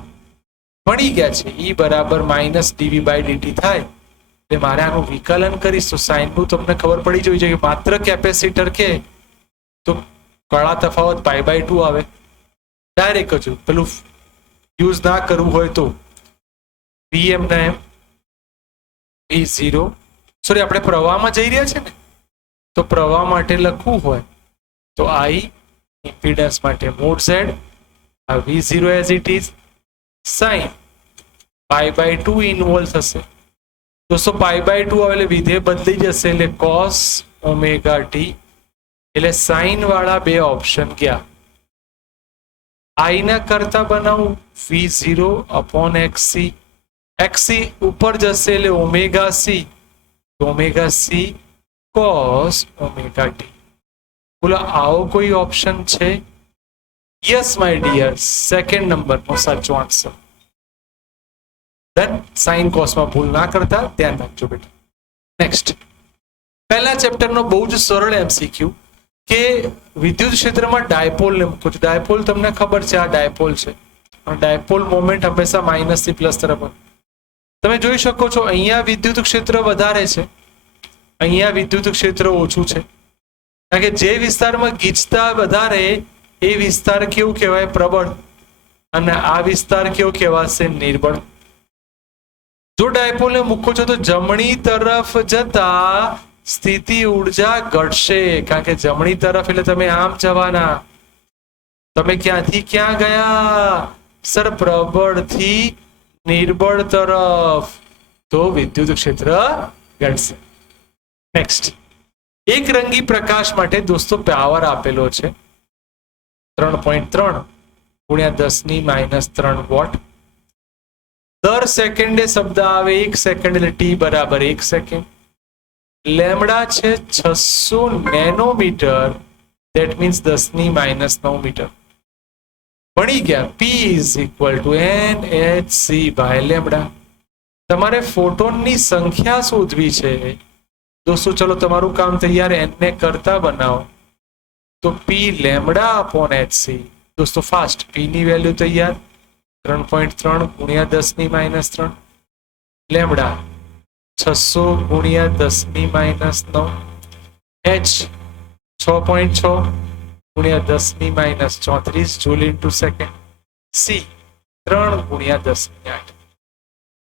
મળી ગયા છે, E બરાબર -dv/dt થાય. એટલે મારે આનું વિકલન કરીશ તો સાઈન નું તમને ખબર પડી જવી જોઈએ. માત્ર કેપેસિટર કે તો કળા તફાવત π/2 આવે. ડાયરેક્ટ જ પેલું યુઝ ના કરવું હોય તો Vm ના એમ V0, સોરી આપણે પ્રવાહમાં જઈ રહ્યા છે ને, તો પ્રવાહ માટે લખવું હોય તો I, ઇમ્પિડન્સ માટે મોડ Z, આ V0 as it is, sine π/2 involve થશે. દોસ્તો π/2 આવે એટલે વિધેય બદલી જશે, એટલે cos ઓમેગા t, એટલે સાઇન વાળા બે ઓપ્શન ગયા. I ના કરતા બનાવું V0 upon XC, XC ઉપર જશે એટલે omega c, omega c cos omega t. બોલો આવો કોઈ ઓપ્શન છે? યસ માય ડિયર, સેકન્ડ નંબરનો સાચો આન્સર. ડન. સાઇન કોસમાં ભૂલ ના કરતા ધ્યાન રાખજો બેટા. નેક્સ્ટ, પહેલા ચેપ્ટરનો બહુ જ સરળ એમસીક્યુ કે વિદ્યુત ક્ષેત્રમાં ડાયપોલને મૂકો છો. ડાયપોલ તમને ખબર છે, આ ડાયપોલ છે. ડાયપોલ મોમેન્ટ હંમેશા માઇનસ થી પ્લસ તરફ હોય. તમે જોઈ શકો છો અહીંયા વિદ્યુત ક્ષેત્ર વધારે છે, અહીંયા વિદ્યુત ક્ષેત્ર ઓછું છે. કારણ કે જે વિસ્તારમાં ગીચતા વધારે એ વિસ્તાર કેવું કહેવાય? પ્રબળ. અને આ વિસ્તાર કેવો કહેવાશે? નિર્બળ. જો ડાયપોલને મૂકો છો તો જમણી તરફ જતા સ્થિતિ ઉર્જા ઘટશે, કારણ કે જમણી તરફ એટલે તમે આમ જવાના. તમે ક્યાંથી ક્યાં ગયા? સર પ્રબળ થી નિર્બળ તરફ. તો વિદ્યુત ક્ષેત્ર ઘટશે. નેક્સ્ટ, એક રંગી પ્રકાશ માટે દોસ્તો પાવર આપેલો છે 3.3 ગુણ્યા 10⁻³ વોટ. દર સેકન્ડે શબ્દ આવે 1 સેકન્ડ એટલે t બરાબર 1 સેકન્ડ. લેમડા છે 600 નેનોમીટર, ધેટ મીન્સ 10⁻৯ મીટર. ભણી ગયા. P is equal to Nhc/લેમડા. તમારે ફોટોનની સંખ્યા શોધવી છે દોસ્તો. ચલો તમારું કામ તૈયાર, n ને કરતા બનાવો તો P લેમડા upon hc. દોસ્તો ફાસ્ટ, P ની વેલ્યુ તૈયાર 3.3 ગુણ્યા 10⁻³ લેમડા 600 ગુણ્યા 10⁻৯, h 6.6 ગુણ્યા 10⁻34 જૂલ ઇન્ટુ સેકન્ડ, c 3 ગુણ્યા 10⁸.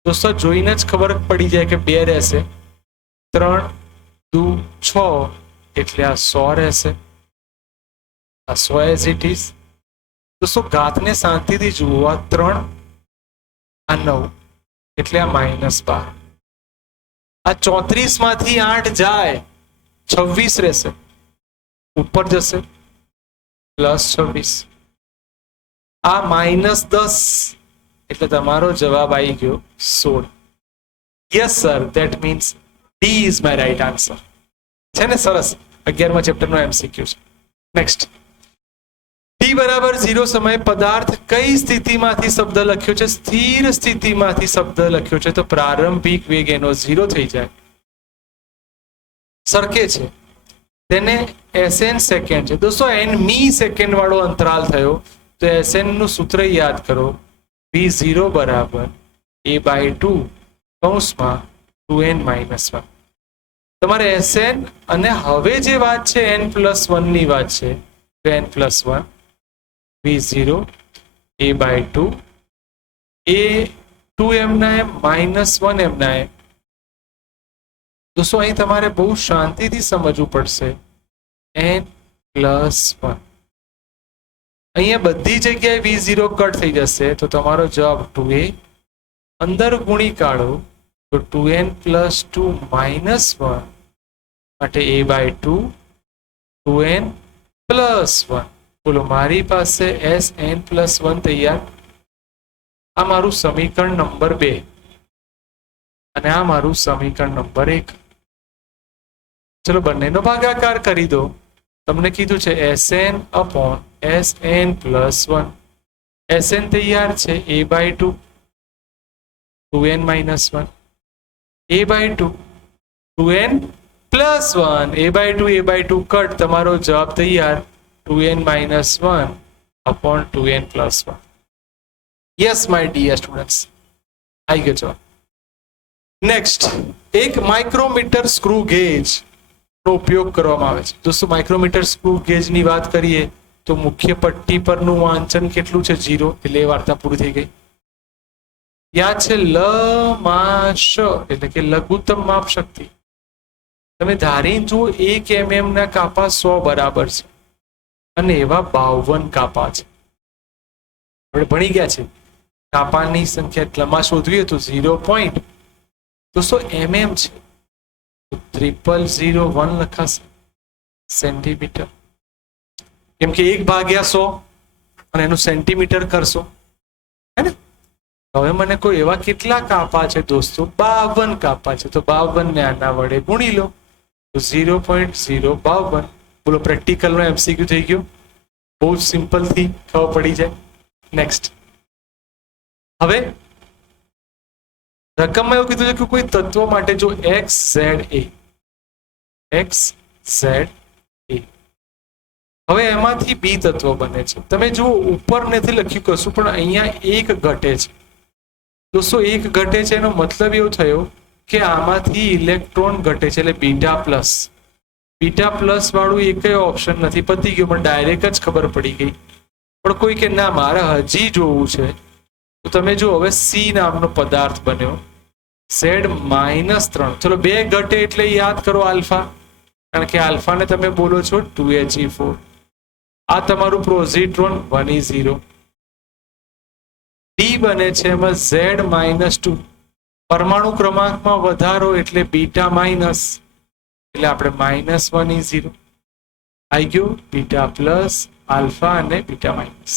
દોસ્તો જોઈને જ ખબર પડી જાય કે બે રહેશે. 3 દુ 6 એટલે આ 100 રહેશે, આ 100 એઝ ઇટ ઇઝ. દોસ્તો ઘાતને શાંતિથી જુઓ, આ 3 આ 9 એટલે આ -12. આ 34 માંથી 8 જાય 26 રહેશે, ઉપર જશે +26. આ -10 એટલે તમારો જવાબ આવી ગયો 16. Yes sir, that means D is my right answer. છે ને સરસ? 11મા ચેપ્ટરનો એમસીક્યુ છે. નેક્સ્ટ, ટી બરાબર 0 સમયે પદાર્થ કઈ સ્થિતિમાંથી શબ્દ લખ્યો છે? સ્થિર સ્થિતિમાંથી શબ્દ લખ્યો છે, તો પ્રારંભિક વેગ એનો 0 થઈ જાય, સરકે છે, તેને SN સેકન્ડ છે. દોસ્તો n મી સેકન્ડ વાળો અંતરાલ થયો, તો SN નું સૂત્ર યાદ કરો, v0 બરાબર a/2 કૌંસમાં 2n - 1. તમારે SN અને હવે જે વાત છે n+1 ની વાત છે, તો n+1 v0 a/2 a 2m ના m -1m ના m. દોસ્તો અહીં તમારે બહુ શાંતિથી સમજવું પડશે, n+1. અહીંયા બધી જગ્યાએ v0 કટ થઈ જશે, તો તમારો જવાબ 2a. અંદર ગુણી કાઢો તો 2n + 2 -1 માટે a/2 2n + 1. બોલો, મારી પાસે SN+1 તૈયાર. આ મારું સમીકરણ નંબર 2 અને આ મારું સમીકરણ નંબર 1. ચલો બંનેનો ભાગાકાર કરી દો. તમને કીધું છે SN/SN+1. SN તૈયાર છે a/2 2n - 1 a/2 2n + 1 a/2 cut, તમારો જવાબ તૈયાર 2n - 1/2n + 1. Yes my dear students, આવી ગયો જવાબ. નેક્સ્ટ, એક માઇક્રોમીટર સ્ક્રૂ ગેજ નો ઉપયોગ કરવામાં આવે છે. દોસ્તો માઇક્રોમીટર સ્ક્રૂ ગેજની વાત કરીએ તો મુખ્ય પટ્ટી પરનું વાંચન કેટલું છે? 0. એટલે એ વાર્તા પૂરી થઈ ગઈ. યાદ છે લ-મા-શ એટલે કે લઘુત્તમ માપ શક્તિ. તમે ધારી જુઓ 1 mm ના કાપા 100 બરાબર છે અને એવા 52 કાપા છે. આપણે ભણી ગયા છે કાપાની સંખ્યા એટલામાં શોધવી તો 0. દોસ્તો mm છે તો 0001 લખાશે સેન્ટીમીટર, કેમ કે 1/100 અને એનું સેન્ટીમીટર કરશો, હે ને? હવે મને કોઈ એવા કેટલા કાપા છે દોસ્તો? 52 કાપા છે, તો 52 ને આના વડે ગુણી લો તો 0.052. બોલો, પ્રેક્ટિકલ નો MCQ થઈ ગયો. બહુ જ સિમ્પલ થી ખબર પડી જાય. નેક્સ્ટ, હવે રકમમાં એવું કીધું છે કે કોઈ તત્વ માટે જો x z a, હવે એમાંથી બી તત્વ બને છે. તમે જુઓ ઉપર નથી લખ્યું કશું, પણ અહીંયા એક ઘટે છે. દોસ્તો એક ઘટે છે એનો મતલબ એવો થયો કે આમાંથી ઇલેક્ટ્રોન ઘટે છે, એટલે બીટા પ્લસ વાળું એક ઓપ્શન નથી. પતી ગયો, પણ ડાયરેક્ટ જ ખબર પડી ગઈ. પણ કોઈ કે ના મારે હજી જોવું છે, તો તમે જો હવે સી નામનો પદાર્થ બન્યો, Z-3. ચલો 2 ઘટે એટલે યાદ કરો આલ્ફા, કારણ કે આલ્ફાને તમે બોલો છો 2He4. આ તમારું પોઝિટ્રોન 1E0. ડી બને છે એમાં Z-2. પરમાણુ ક્રમાંકમાં વધારો એટલે બીટા માઇનસ, એટલે આપણે -1E0 આવી ગયું. બીટા પ્લસ, આલ્ફા અને બીટા માઇનસ.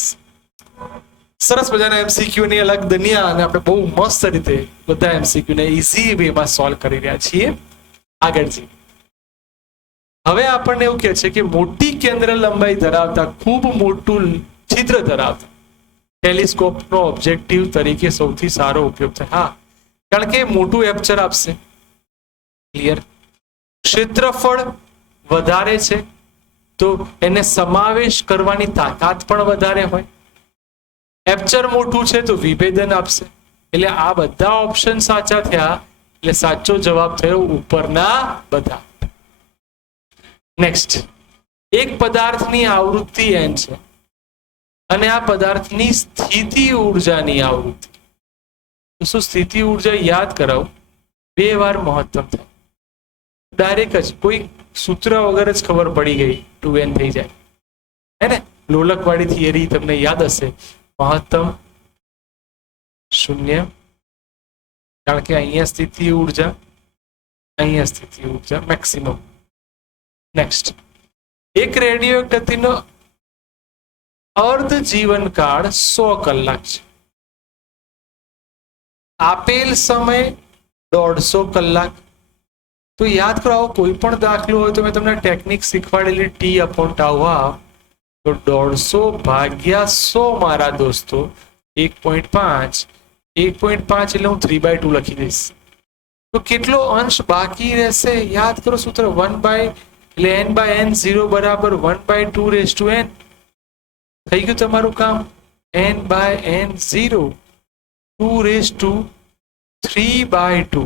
સરસ મજાના એમસીક્યુ ની અલગ દુનિયા, અને આપણે બહુ મસ્ત રીતે બધા એમસીક્યુ ને ઈઝી વેમાં સોલ્વ કરી રહ્યા છીએ. આગળ જી, હવે આપણને એવું કહે છે કે મોટી કેન્દ્ર લંબાઈ ધરાવતા ખૂબ મોટું છિદ્ર ધરાવતા ટેલિસ્કોપનો ઓબ્જેક્ટિવ તરીકે સૌથી સારો ઉપયોગ થાય. હા, કારણ કે મોટું એપર્ચર આપશે. ક્લિયર? ક્ષેત્રફળ વધારે છે તો એને સમાવેશ કરવાની તાકાત પણ વધારે હોય. એપર્ચર મોટું છે તો વિભેદન આપશે. એટલે આ બધા ઓપ્શન સાચા થયા, એટલે સાચો જવાબ થયો ઉપરના બધા. નેક્સ્ટ, એક પદાર્થની આવૃત્તિ n છે અને આ પદાર્થની સ્થિતિ ઊર્જાની આવૃત્તિ. તો શું સ્થિતિ ઊર્જા યાદ કરાવું? 2 વાર મહત્તમ થાય. ડાયરેક્ટ જ કોઈ સૂત્ર વગર જ ખબર પડી ગઈ 2n થઈ જાય હે ને. લોલકવાળી થિયરી તમને યાદ હશે, મહત્તમ શૂન્ય, કારણ કે અહીંયા સ્થિતિ ઉર્જા, અહીંયા સ્થિતિ ઉર્જા મેક્સિમમ. નેક્સ્ટ, એક રેડિયો ગતિનો અર્ધ જીવનકાળ 100 કલાક છે. આપેલ સમય 150 કલાક. તો યાદ કરો, કોઈ પણ દાખલો હોય તો મેં તમને ટેકનિક શીખવાડેલી T/τ, તો 150 ભાગ્યા 100 મારા દોસ્તો 1.5. 1.5 એટલે હું 3/2 લખી દઈશ. તો કેટલો અંશ બાકી રહેશે? યાદ કરો સૂત્ર 1 એટલે n/n 0 બરાબર 1/2n. થઈ ગયું તમારું કામ. n/n 0 2/3/2.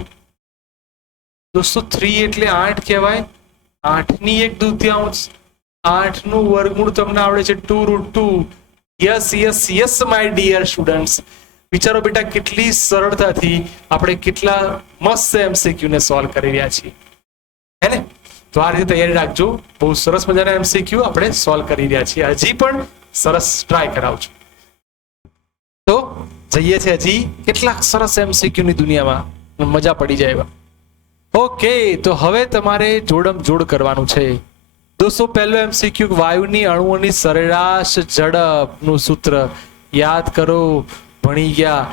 દોસ્તો 3 એટલે 8 કહેવાય. 8/1/2. 8 નું વર્ગમૂળ તમને આવડે છે 2√2. Yes yes yes my dear students. વિચારો બેટા કેટલી સરળતાથી આપણે કેટલા મસ્ત MCQ ને સોલ્વ કરી રહ્યા છીએ, હે ને? તો આ રીતે તૈયારી રાખજો. બહુ સરસ મજાના MCQ આપણે સોલ્વ કરી રહ્યા છીએ. હજી પણ સરસ ટ્રાય કરાવજો. તો જઈએ છીએ હજી કેટલાક સરસ MCQ ની દુનિયામાં, મજા પડી જાય એવા. ઓકે, તો હવે તમારે જોડમ જોડ કરવાનું છે દોસ્તો. પહેલો MCQ, વાયુની અણુઓની સરેરાશ ઝડપનું સૂત્ર યાદ કરો, ભણી ગયા.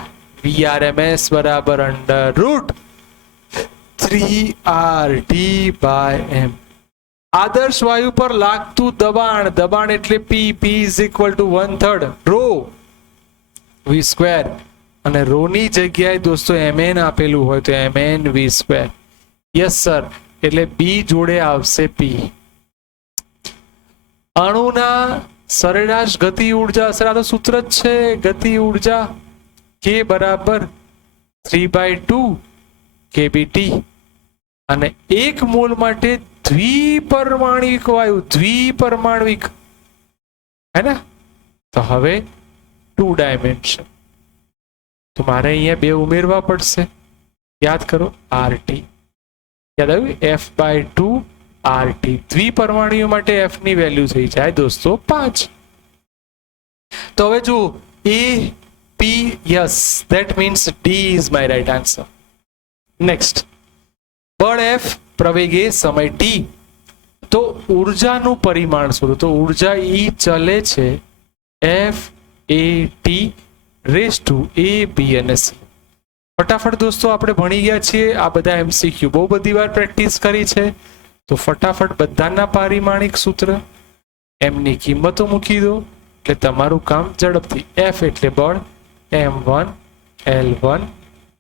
VRMS બરાબર √3RT/m. આદર્શ વાયુ પર લાગતું દબાણ, દબાણ એટલે P is equal to 1/3 ρ v². અને ρ ની જગ્યાએ દોસ્તો mn આપેલું હોય તો mn v². યસ સર, એટલે B જોડે આવશે P. અણુના સરેરાશ ગતિ ઉર્જા, સર આ તો સૂત્ર જ છે, ગતિ ઉર્જા K બરાબર 3/2 kBT. અને 1 મોલ માટે દ્વિપરમાણિક વાયુ, દ્વિપરમાણિક, હે ને? તો હવે 2 ડાયમેન્શન, તો મારે અહીંયા 2 ઉમેરવા પડશે. યાદ કરો, RT યાદ આવ્યું, F/2 RT. દ્વિપરમાણુઓ માટે F ની વેલ્યુ થઈ જાય દોસ્તો 5. તો હવે જો A P, yes, that means D is my right answer. Next, બળ F, પ્રવેગ A, સમય T. તો ઉર્જાનું પરિમાણ શોધો. તો ઉર્જા E ચલે છે FAT⁴ અને C. ફટાફટ દોસ્તો આપણે ભણી ગયા છીએ આ બધા MCQ, બહુ બધી વાર પ્રેક્ટિસ કરી છે. તો ફટાફટ બધાના પારિમાણિક સૂત્ર, એમની કિંમતો મૂકી દો એટલે તમારું કામ ઝડપથી. F એટલે બળ, m1 L1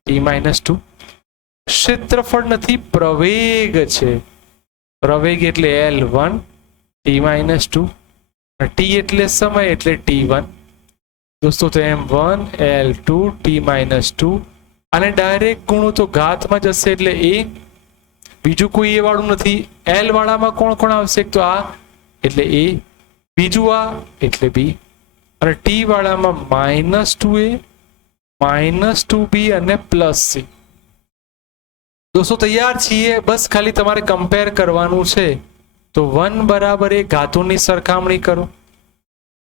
T-2. ક્ષેત્રફળ નથી, પ્રવેગ છે. પ્રવેગ એટલે L1 T-2. T એટલે સમય એટલે T1 દોસ્તો. તો m1 L2 T-2. અને ડાયરેક્ટ ગુણો તો ઘાતમાં જશે એટલે A. બીજું કોઈ A વાળું નથી. L વાળામાં કોણ કોણ આવશે? તો આ એટલે A, બીજું આ એટલે B, અને T વાળામાં -2A, -2B અને +C. દોસ્તો તૈયાર છીએ, બસ ખાલી તમારે કમ્પેર કરવાનું છે. તો 1 બરાબર A ઘાતોની સરખામણી કરો,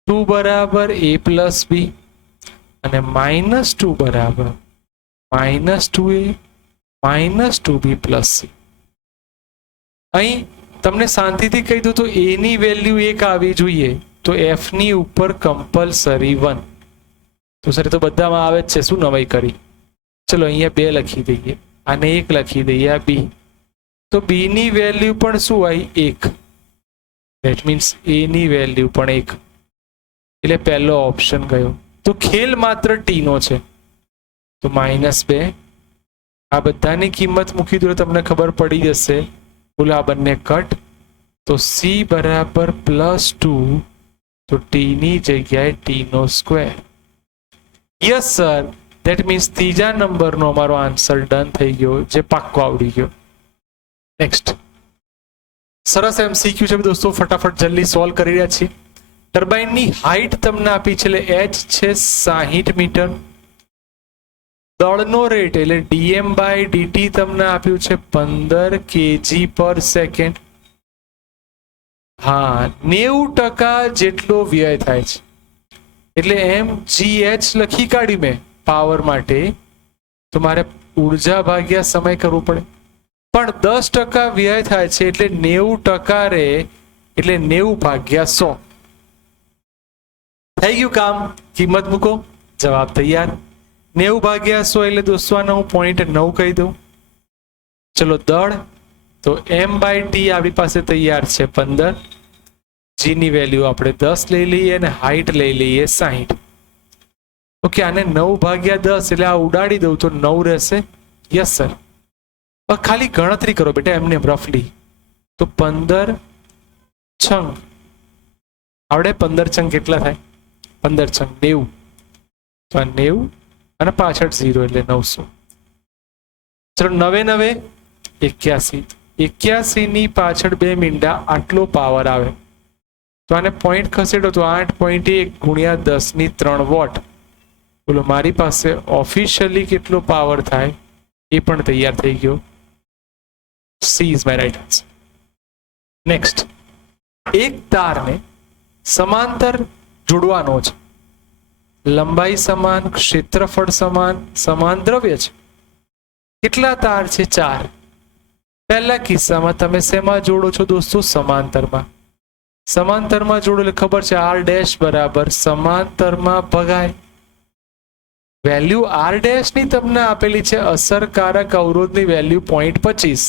2 બરાબર A + B, અને -2 બરાબર -2A -2B + C. અહીં તમને શાંતિથી કહી દઉં તો A ની વેલ્યુ 1 આવી જોઈએ, તો F ની ઉપર કમ્પલસરી 1. તો સર તો બધામાં આવે જ છે, શું નવાઈ કરી? ચલો અહીંયા 2 લખી દઈએ, આને 1 લખી દઈએ, આ B. તો B ની વેલ્યુ પણ શું આવી? 1. ધેટ મીન્સ A ની વેલ્યુ પણ 1. એટલે પહેલો ઓપ્શન ગયો. તો ખેલ માત્ર T નો છે, તો -2. આ બધાની કિંમત મૂકી દો, તમને ખબર પડી જશે. બોલો આ બંને કટ, તો C બરાબર +2, તો T ની જગ્યાએ T². Yes sir, that means ત્રીજા નંબરનો અમારો આન્સર ડન થઈ ગયો, જે પાક્કો આવડી ગયો. નેક્સ્ટ સરસ MCQ છે દોસ્તો, ફટાફટ જલ્દી સોલ્વ કરી રહ્યા છીએ. ટર્બાઇનની હાઈટ તમને આપી છે, એટલે H છે 60 મીટર. દળનો રેટ એટલે dm/dt તમને આપ્યું છે 15 kg/s. હા, 90% જેટલો વ્યય થાય છે એટલે mgh લખી કાઢી મેં પાવર માટે, તો મારે ઉર્જા ભાગ્યા સમય કરવું પડે. પણ 10% વ્યય થાય છે એટલે 90% રે એટલે 90/100. થઈ ગયું કામ. કિંમત મૂકો, જવાબ તૈયાર. 90/100 એટલે દોસ્તો આનો હું 0.9 કહી દઉં. ચલો દળ, તો m/t આપણી પાસે તૈયાર છે 15. g ની વેલ્યુ આપણે 10 લઈ લઈએ અને હાઈટ લઈ લઈએ 60. ઓકે, આને 9/10 એટલે આ ઉડાડી દઉં તો 9 રહેશે. Yes sir. ખાલી ગણતરી કરો બેટા, એમને રફલી. તો 15 છંગ આવડે? 15 છંગ કેટલા થાય? 15 છંગ 90. તો આ 90 અને પાછળ 0 એટલે 900. ચલો 9 81. 81 ની પાછળ 2 મીંડા આટલો પાવર આવે. તો આને પોઈન્ટ ખસેડો તો 8.1 ગુણ્યા 10 ની 3 વોટ. બોલો મારી પાસે ઓફિશિયલી કેટલો પાવર થાય એ પણ તૈયાર થઈ ગયો. C is my right answer. Next, એક તારને સમાંતર જોડવાનો છે. લંબાઈ સમાન, ક્ષેત્રફળ સમાન, સમાન દ્રવ્ય છે. કેટલા તાર છે? 4. પહેલા કિસ્સામાં તમે શેમાં જોડો છો દોસ્તો? સમાંતરમાં. સમાંતરમાં જોડો એટલે ખબર છે r' બરાબર સમાંતરમાં ભગાય. વેલ્યુ r' ની તમને આપેલી છે, અસરકારક અવરોધની value 0.25.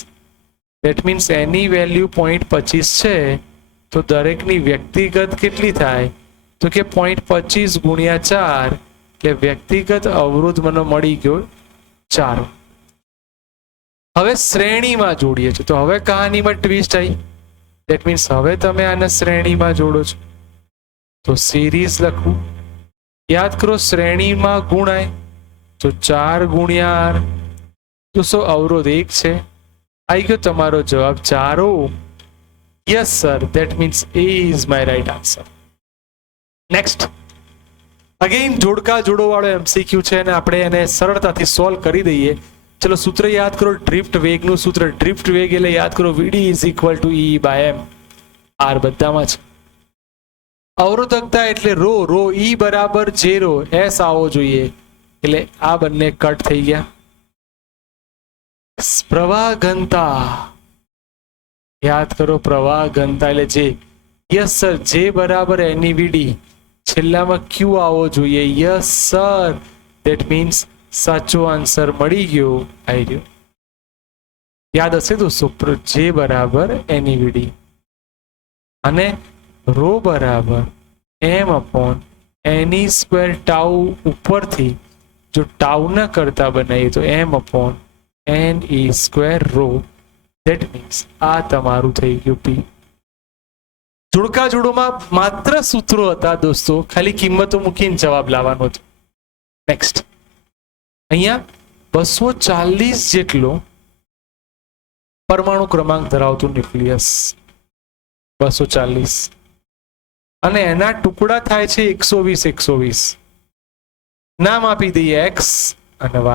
That means any value 0.25 છે, તો દરેકની વ્યક્તિગત કેટલી થાય? તો કે 0.25 ગુણ્યા 4 એટલે વ્યક્તિગત અવરોધ મને મળી ગયો 4. હવે શ્રેણીમાં જોડીએ છીએ, તો હવે કહાનીમાં ટ્વિસ્ટ આવી. ધેટ મીન્સ હવે તમે આને શ્રેણીમાં જોડો છો, તો સિરીઝ લખવું. યાદ કરો શ્રેણીમાં ગુણાય તો 4 ગુણ્યા r. દોસ્તો અવરોધ 1 છે. આવી ગયો તમારો જવાબ 4 ohm. Yes sir, that means A is my right answer. Next, again જોડકા જોડો વાળો MCQ છે અને આપણે એને સરળતાથી સોલ્વ કરી દઈએ. ચલો સૂત્ર યાદ કરો, ડ્રિફ્ટ વેગનું સૂત્ર. ડ્રિફ્ટ વેગ એટલે યાદ કરો VD is equal to E/m. R બધામાં છે. અવરોધકતા એટલે રો, E બરાબર J S આવો જોઈએ, એટલે આ બંને કટ થઈ ગયા. પ્રવાહ ઘનતા યાદ કરો, પ્રવાહ ઘનતા એટલે J. યસ સર, J બરાબર NEVD. છેલ્લામાં Q આવો જોઈએ. યસ સર, ધેટ મીન્સ સાચો આન્સર મળી ગયો. આવી ગયો. યાદ હશે દોસ્તો, J બરાબર NEVD અને રો બરાબર m/ne² ટાઉ ઉપરથી જો ટાઉ ના કરતા બનાવીએ તો m/ne² રો. ધેટ મીન્સ આ તમારું થઈ ગયું P. જોડકા જોડોમાં માત્ર સૂત્રો હતા દોસ્તો, ખાલી કિંમતો મૂકીને જવાબ લાવવાનો હતો. નેક્સ્ટ, અહીંયા 240 જેટલો પરમાણુ ક્રમાંક ધરાવતું ન્યુક્લિયસ. 240 અને એના ટુકડા થાય છે 120. નામ આપી દઈએ x અને y.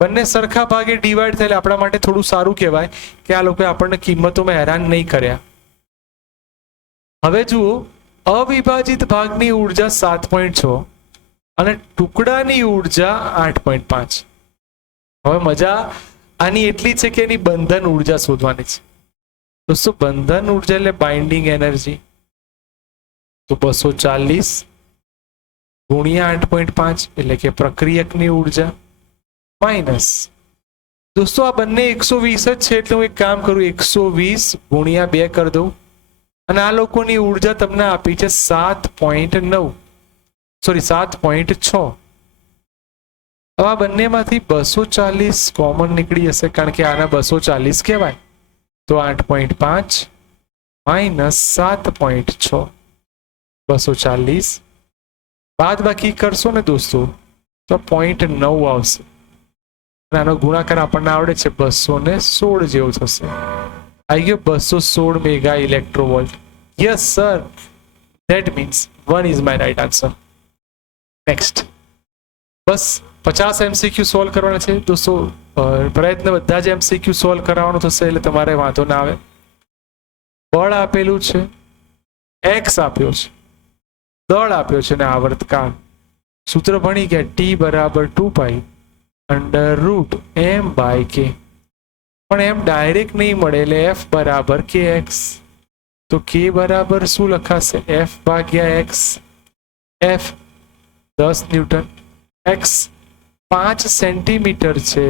બંને સરખા ભાગે ડિવાઈડ થયેલા આપણા માટે થોડું સારું કહેવાય કે આ લોકોએ આપણને કિંમતોમાં હેરાન નહીં કર્યા. હવે જુઓ, અવિભાજિત ભાગની ઉર્જા 7.6 અને ટુકડાની ઉર્જા 8.5. હવે મજા આની એટલી છે કે એની બંધન ઉર્જા શોધવાની છે. દોસ્તો બંધન ઉર્જા એટલે બાઇન્ડિંગ એનર્જી. તો 240 ગુણ્યા 8.5 એટલે કે પ્રક્રિયકની ઉર્જા માઇનસ. દોસ્તો આ બંને 120 જ છે એટલે હું એક કામ કરું, 120 ગુણ્યા 2 કરી દઉં અને આ લોકોની ઉર્જા તમને આપી છે 7.6. હવે આ બંનેમાંથી 240 કોમન નીકળી જશે કારણ કે આના 240 કહેવાય. તો 8.5 માઇનસ 7.6, 240 બાદ બાકી કરશો ને દોસ્તો તો 0.9 આવશે. આનો ગુણાકાર આપણને આવડે છે 216 જેવું થશે. આવી ગયો 216 mega electronvolt. Yes sir, that means 1 is my right answer. Next, બસ 50 MCQ સોલ્વ કરવાના છે દોસ્તો. પ્રયત્ન બધા જ MCQ સોલ્વ કરવાનો થશે એટલે તમારે વાંધો ના આવે. બળ આપેલું છે, x આપ્યો છે, દળ આપ્યો છે અને આવર્તકાળ. સૂત્ર ભણી ગયા t બરાબર 2 પાઈ √m/k. પણ એમ ડાયરેક્ટ નહીં મળે એટલે f બરાબર kx. તો k બરાબર શું લખાશે? f ભાગ્યા x. f 10 newton, x 5 centimetre છે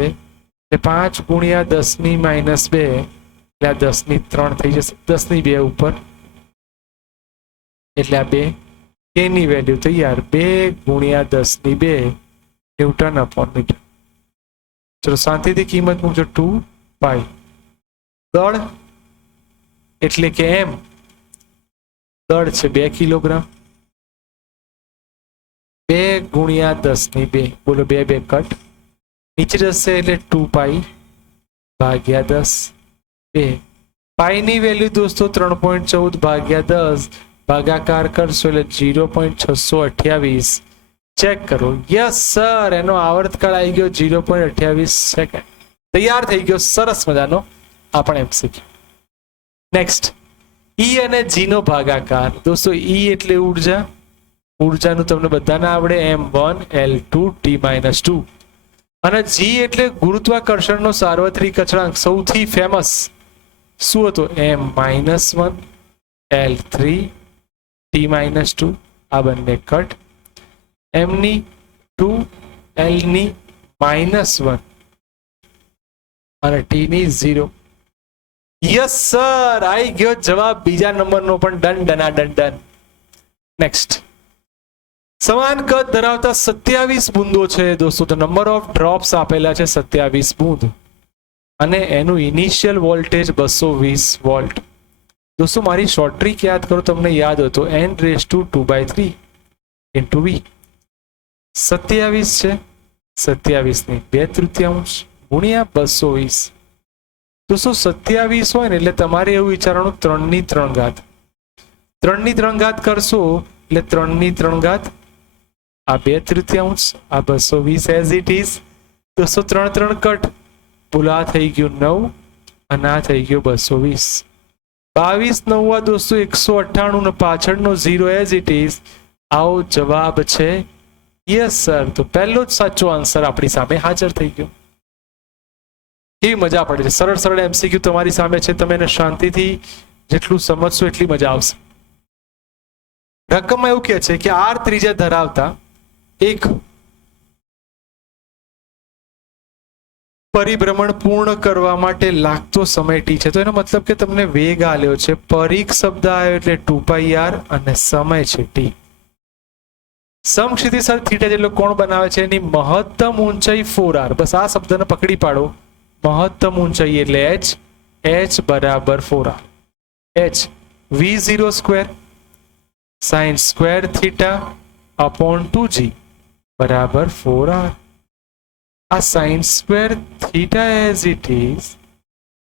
એટલે 5 ગુણ્યા 10⁻², એટલે આ 10⁻³ થઈ જશે, 10⁻² ઉપર એટલે આ 2. k ની વેલ્યુ તૈયાર, 2 ગુણ્યા 10⁻² ન્યૂટન અપોન મીટર. ચલો શાંતિથી કિંમત મૂકજો. 2 પાઈ. દળ એટલે કે m, દળ છે 2 કિલોગ્રામ. 2 ગુણ્યા 10⁻², બોલો 2 2 કટ, નીચે જશે એટલે 2 પાઈ ભાગ્યા 10. 2 પાઈ ની વેલ્યુ દોસ્તો 3.14 ભાગ્યા 10, ભાગાકાર કરશો એટલે 0.628. ચેક કરો. યસ સર, એનો આવર્તકાળ આવી ગયો 0.28 સેકન્ડ. તૈયાર થઈ ગયો સરસ મજાનો આપણે MCQ. નેક્સ્ટ, E અને G નો ભાગાકાર. દોસ્તો E એટલે ઉર્જા, ઉર્જાનું તમને બધાને આવડે, m1 L2 T-2. અને G એટલે ગુરુત્વાકર્ષણનો સાર્વત્રિક અચળાંક, સૌથી ફેમસ શું હતો? m-1 L3 T-2. આ બંને કટ, m ની 2, L ની -1 અને T ની 0. યસ સર, આવી ગયો જવાબ બીજા નંબરનો પણ. ડન ડના ડન ડન. નેક્સ્ટ, સમાન કદ ધરાવતા 27 બૂંદો છે દોસ્તો. તો નંબર ઓફ ડ્રોપ્સ આપેલા છે 27 બૂંદ અને એનું ઇનિશિયલ વોલ્ટેજ 220 વોલ્ટ. દોસ્તો મારી શોર્ટ ટ્રીક યાદ કરો, તમને યાદ હોય તો n⁻²/3 × v. 27 છે, 27 ની 2/3 ગુણ્યા 220. દોસ્તો 27 હોય ને એટલે તમારે એવું વિચારવાનું 3 ની 3 ઘાત. 3 ની 3 ઘાત કરશો એટલે 3 ની 3 ઘાત, આ 2/3, આ 220 એઝ ઇટ ઇઝ. દોસ્તો 3 3 કટ, બોલો આ થઈ ગયું 9 અને આ થઈ ગયો 220. 22 9 દોસ્તો 198 ને પાછળનો 0 એઝ ઇટ ઇઝ. આવો જવાબ છે. યસ સર, તો પહેલો જ સાચો આન્સર આપણી સામે હાજર થઈ ગયો. કેવી મજા પડે છે. સરળ સરળ MCQ તમારી સામે છે, તમે એને શાંતિથી જેટલું સમજશો એટલી મજા આવશે. રકમમાં એવું કહે છે કે r ત્રિજ્યા ધરાવતા એક પરિભ્રમણ પૂર્ણ કરવા માટે લાગતો સમય t છે. તો એનો મતલબ કે તમને વેગ આલ્યો છે, પરિઘ શબ્દ આવ્યો એટલે 2πr અને સમય છે t. સમક્ષિતિજ સાથે થીટા જેટલો કોણ બનાવે છે, એની મહત્તમ ઊંચાઈ 4r. બસ આ શબ્દને પકડી પાડો. મહત્તમ ઊંચાઈ એટલે h, h બરાબર 4r. h v0² sin² θ upon 2g બરાબર 4r. આ sin² θ એઝ ઇટ ઇઝ,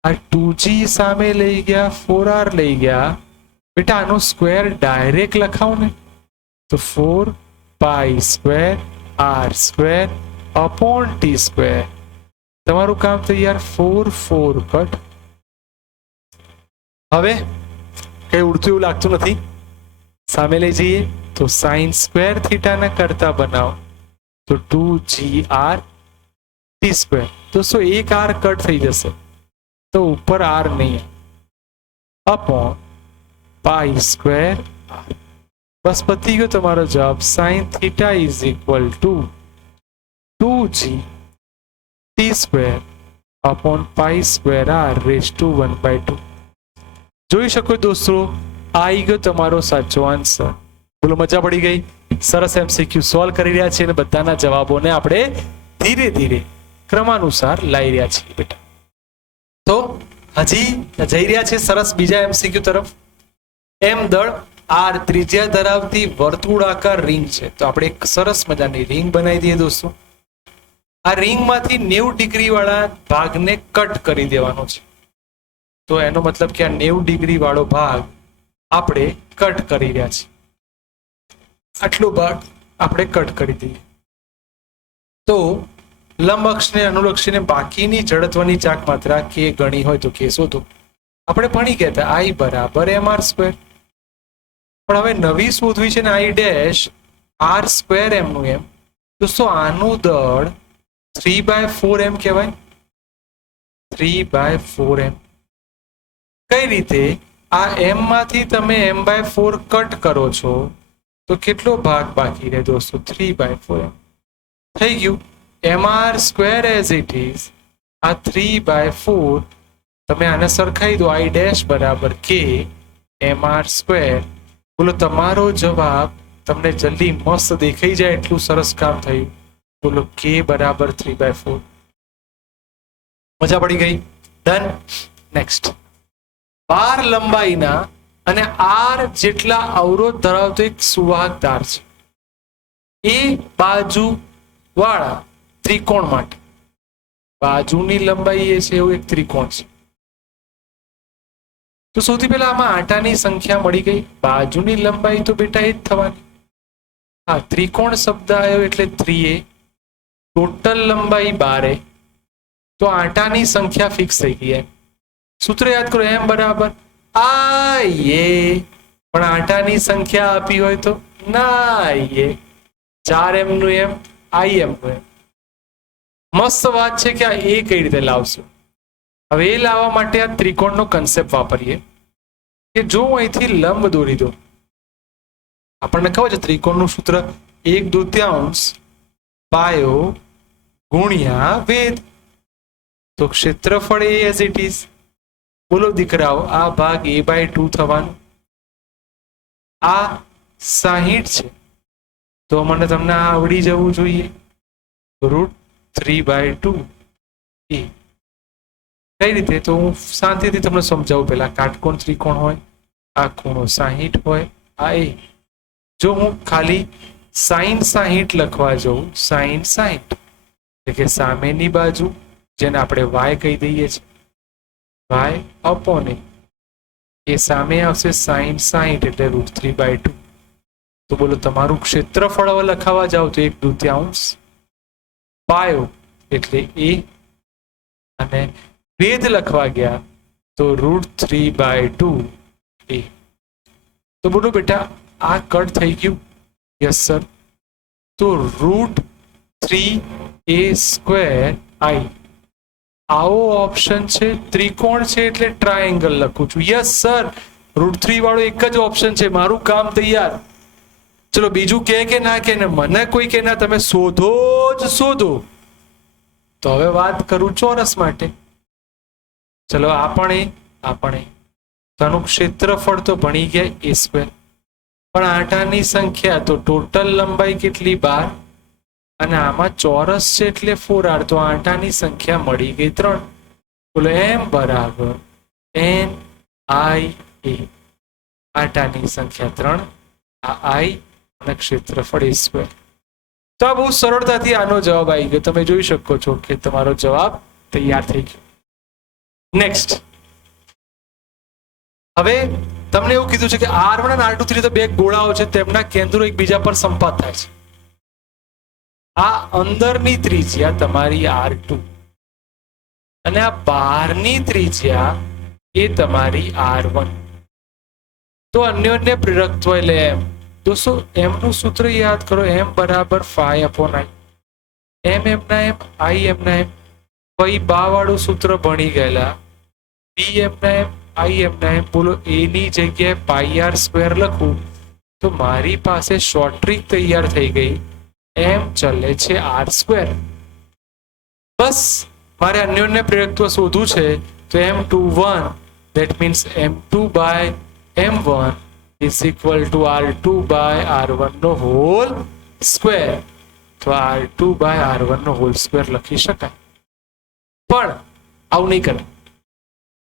આ 2g સામે લઈ ગયા, 4r લઈ ગયા. બેટા આનો સ્ક્વેર ડાયરેક્ટ લખાવ ને, તો 4π² r² અપોન t². તમારું કામ તૈયાર. 4 4 કટ. હવે કઈ ઉડતું એવું લાગતું નથી. સામે લઈ જઈએ તો sin² θ ના કરતા બનાવો તો 2gr t². દોસ્તો એક r કટ થઈ જશે તો ઉપર r નહીં, અપોન π² r. બસ પતી ગયો તમારો જવાબ. sin θ is equal to 2g t² અપોન π² r રેઝ ટુ 1/2. જોઈ શકો દોસ્તો, આવી ગયો તમારો સાચો આન્સર. બોલો મજા પડી ગઈ. સરસ MCQ સોલ્વ કરી રહ્યા છીએ અને બધાના જવાબોને આપણે ધીરે ધીરે ક્રમાનુસાર લાવી રહ્યા છીએ બેટા. તો હજી જઈ રહ્યા છે સરસ બીજા MCQ તરફ. m દળ r ત્રિજ્યા ધરાવતી વર્તુળાકાર રિંગ છે. તો આપણે એક સરસ મજાની રિંગ બનાવી દઈએ દોસ્તો. આ રિંગમાંથી 90 ડિગ્રી વાળા ભાગને કટ કરી દેવાનો છે. તો એનો મતલબ કે આ 90 ડિગ્રી વાળો ભાગ આપણે કટ કરી રહ્યા છીએ. આટલો ભાગ આપણે કટ કરી દઈએ. તો લંબ અક્ષને અનુલક્ષીને બાકીની જડત્વની ચાક માત્રા કે ગણી હોય તો કે શોધો. આપણે ભણી ગયા હતા I બરાબર mr સ્ક્વેર, પણ હવે નવી શોધવી છે ને I ડેશ r સ્ક્વેર એમનું એમ. દોસ્તો આનું દળ 3/4 એમ કહેવાય. 3/4 એમ કઈ રીતે? આ એમ માંથી તમે m/4 કટ કરો છો તો કેટલો ભાગ બાકી રહે દોસ્તો? 3/4 એમ થઈ ગયું. mr square as it is આ 3/4 તમે આને સરખાઈ દો I ડેશ બરાબર k mr સ્ક્વેર. બોલો તમારો જવાબ તમને જલ્દી મસ્ત દેખાઈ જાય એટલું સરસ કામ થયું. બોલો k બરાબર 3/4. મજા પડી ગઈ? ડન. નેક્સ્ટ, 12 લંબાઈના અને r જેટલા અવરોધ ધરાવતો એક સુવાહક તાર છે. એ બાજુ વાળા ત્રિકોણ માટે બાજુની લંબાઈ એ છે એવું એક ત્રિકોણ છે. તો સૌથી પહેલા આમાં આંટાની સંખ્યા મળી ગઈ. બાજુની લંબાઈ તો બેટા એ જ થવાની. હા, ત્રિકોણ શબ્દ આવ્યો એટલે 3a. ટોટલ લંબાઈ 12. તો આંટાની સંખ્યા ફિક્સ થઈ ગઈ. સૂત્ર યાદ કરો, m બરાબર I પણ આંટાની સંખ્યા આપી હોય તો ના I 4m નું m I m નું m. મસ્ત વાત છે કે આ એ કઈ રીતે લાવશું. હવે એ લાવવા માટે આ ત્રિકોણનો કન્સેપ્ટ વાપરીએ કે જો હું અહીંથી લંબ દોરી દઉં, આપણને ખબર છે ત્રિકોણનું સૂત્ર 1/2 પાયો ગુણ્યા વેધ. તો ક્ષેત્રફળ એ એઝ ઇટ ઇઝ. બોલો દીકરાઓ, આ ભાગ a/2 થવાનું. આ 60 છે તો મને તમને આ આવડી જવું જોઈએ. √3/2 એ કઈ રીતે? તો હું શાંતિથી તમને સમજાવું. પહેલા કાટકોણ ત્રિકોણ હોય, આ ખૂણો 60 હોય, આ એ. જો હું ખાલી sin 60 લખવા જાઉં, sin 60 એટલે કે સામેની બાજુ, જેને આપણે y કહી દઈએ છીએ, y અપોન એ સામે આવશે sin 60 એટલે √3/2. તો બોલો તમારું ક્ષેત્રફળ હવે લખાવા જાવ તો 1/2 પાયો એટલે a, અને વેધ લખવા ગયા તો √3/2 a. તો બોલો બેટા આ કટ થઈ ગયું. Yes sir. તો √3a² I આવો ઓપ્શન છે. ત્રિકોણ છે એટલે ટ્રાયેંગલ લખું છું. યસ સર, √3 વાળો એક જ ઓપ્શન છે. મારું કામ તૈયાર. ચલો બીજું કે ના કે મને કોઈ કે ના, તમે શોધો જ શોધો. તો હવે વાત કરું ચોરસ માટે. ચલો આપણે આનું ક્ષેત્રફળ તો ભણી ગયા a², પણ આંટાની સંખ્યા તો ટોટલ લંબાઈ કેટલી? 12, અને આમાં ચોરસ છે એટલે 4r. તો આંટાની સંખ્યા મળી ગઈ 3. બોલો m બરાબર n I a. આંટાની સંખ્યા 3, આ I અને ક્ષેત્રફળ a². તો આ બહુ સરળતાથી આનો જવાબ આવી ગયો. તમે જોઈ શકો છો કે તમારો જવાબ તૈયાર થઈ ગયો. નેક્સ્ટ, હવે તમને એવું કીધું છે કે R1 અને R2 તો બે ગોળાઓ છે, તેમના કેન્દ્રો એકબીજા પર સંપાત થાય છે. આ અંદરની ત્રિજ્યા તમારી R2 અને આ બહારની ત્રિજ્યા એ તમારી R1. તો અન્યોન્ય પ્રેરકત્વ એટલે m. દોસ્તો m નું સૂત્ર યાદ કરો, m બરાબર phi/I. m ના m, I ના m. પછી બા વાળું સૂત્ર ભણી ગયેલા, b m ના m, I ના m. બોલો a ની જગ્યાએ πr² લખું તો મારી પાસે શોર્ટ ટ્રીક તૈયાર થઈ ગઈ. m ચલે છે r². બસ મારે અન્યોન્ય પ્રેરકત્વ શોધવું છે. તો m21 that means m2/m1 is equal to r2/r1 નો હોલ સ્ક્વેર. તો r2/r1 નો હોલ સ્ક્વેર લખી શકાય. પણ આવું નહીં કરાય.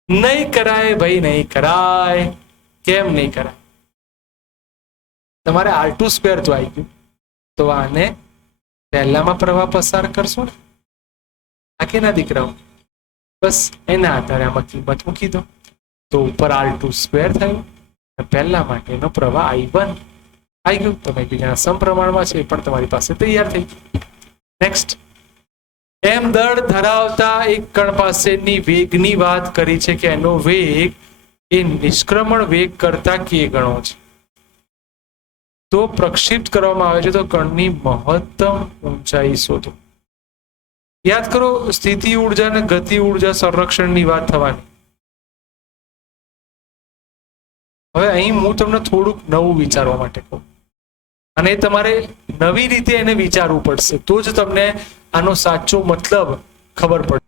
નહીં કરાય ભાઈ, નહીં કરાય. કેમ નહીં કરાય? તમારે r2² તો આવી ગયું, તો આને પહેલામાં પ્રવાહ પસાર કરશો ને, આ કે ના દીકરાઓ? બસ એના આધારે આમાં કિંમત મૂકી દો તો ઉપર r2² થયું. પહેલા માટેનો પ્રવાહ I1 આવી ગયું. તમે બીજાના સમપ્રમાણમાં છે એ પણ તમારી પાસે તૈયાર થઈ ગયું. નેક્સ્ટ, એમ દળ ધરાવતા એક કણ પાસેની વેગની વાત કરી છે કે એનો વેગ એ નિષ્ક્રમણ વેગ કરતા કે ગણો છે. તો પ્રક્ષિપ્ત કરવામાં આવે છે તો કણની મહત્તમ ઊંચાઈ શોધો. યાદ કરો, સ્થિતિ ઉર્જા અને ગતિ ઉર્જા સંરક્ષણની વાત થવાની. હવે અહીં હું તમને થોડુંક નવું વિચારવા માટે કહું, અને તમારે નવી રીતે એને વિચારવું પડશે, તો જ તમને આનો સાચો મતલબ ખબર પડે.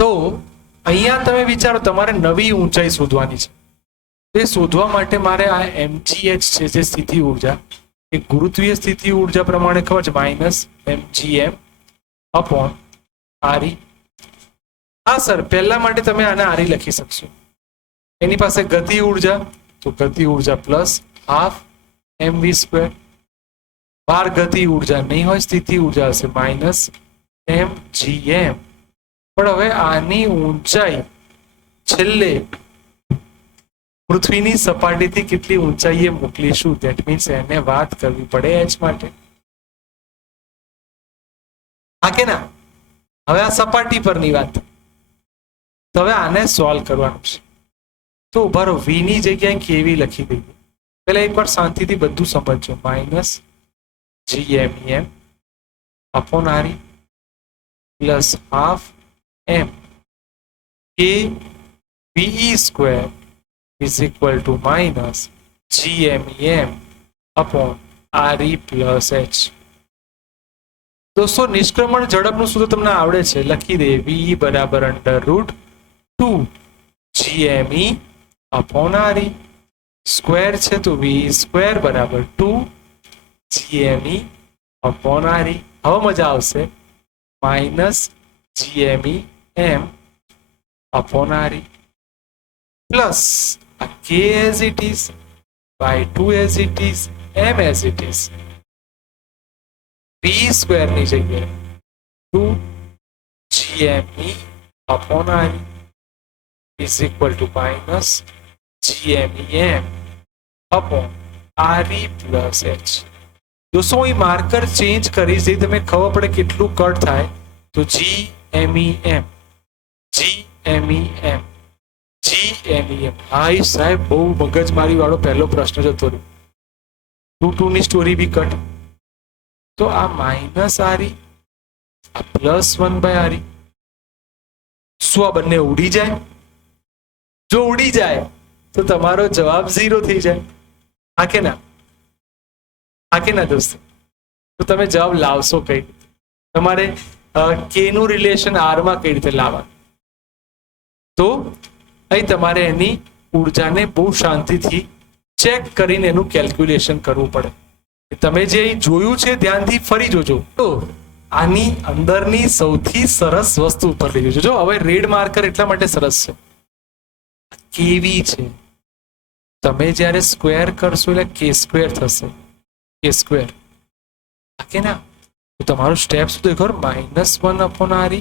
તો અહીંયા તમે વિચારો, તમારે નવી ઊંચાઈ શોધવાની છે. તે શોધવા માટે મારે આ mgh છે જે સ્થિતિ ઉર્જા, એ ગુરુત્વીય સ્થિતિ ઉર્જા પ્રમાણે ખબર છે -mgm અપોન RE. હા સર, પહેલા માટે તમે આને RE લખી શકશો. એની પાસે ગતિ ઉર્જા, તો ગતિ ઉર્જા પ્લસ હાફ mv². બાર ગતિ ઉર્જા નહીં હોય, સ્થિતિ ઉર્જા હશે -mgm. પણ હવે આની ઊંચાઈ છેલ્લે પૃથ્વીની સપાટીથી કેટલી ઊંચાઈએ મોકલીશું, ધેટ મીન્સ એને વાત કરવી પડે h માટે. હા કે ના? હવે આ સપાટી પરની વાત, તો હવે આને સોલ્વ કરવાનું છે. તો ઉભા રહો, v ની જગ્યાએ કેવી લખી દઈએ. પહેલા એકવાર શાંતિથી બધું સમજજો. -gmem upon RE plus half m k ve² is equal to -gmem upon RE plus h. દોસ્તો, નિષ્ક્રમણ ઝડપનું સૂત્ર તમને આવડે છે, લખી દે. ve બરાબર √2 gme upon RE. સ્ક્વેર છે તો ve² બરાબર 2 gme upon RE. હવે મજા આવશે. -gmem upon RE plus k as it is by 2 as it is m as it is. v² ની જગ્યાએ 2 gme upon RE is equal to -gmem upon RE plus h. દોસ્તો, હું marker change કરીશ, જે તમે ખબર પડે કેટલું કટ થાય. તો gmem gmem. હાય સાહેબ, બહુ મગજમારી વાળો પહેલો પ્રશ્ન જતો રહ્યો. 2 ની સ્ટોરી બી કટ. તો આ -RE, આ +1/RE, શું આ બંને ઉડી જાય? જો ઉડી જાય તો તમારો જવાબ 0 થઈ જાય. હા કે ના? હા કે ના દોસ્તો? તો તમે જવાબ લાવશો કઈ રીતે? તમારે કે નું રિલેશન r માં કઈ રીતે લાવવાનું? તો અહીં તમારે એની ઉર્જાને બહુ શાંતિથી ચેક કરીને એનું કેલ્ક્યુલેશન કરવું પડે. તમે જે જોયું છે ધ્યાનથી ફરી જોજો. તો આની અંદરની સૌથી સરસ વસ્તુ ઉપર લઈ જજો. જો હવે રેડ માર્કર એટલા માટે સરસ છે, કેવી છે. તમે જ્યારે સ્ક્વેર કરશો એટલે k² થશે. k², કે ના? તો તમારું સ્ટેપ શું દેખો, -1 upon RE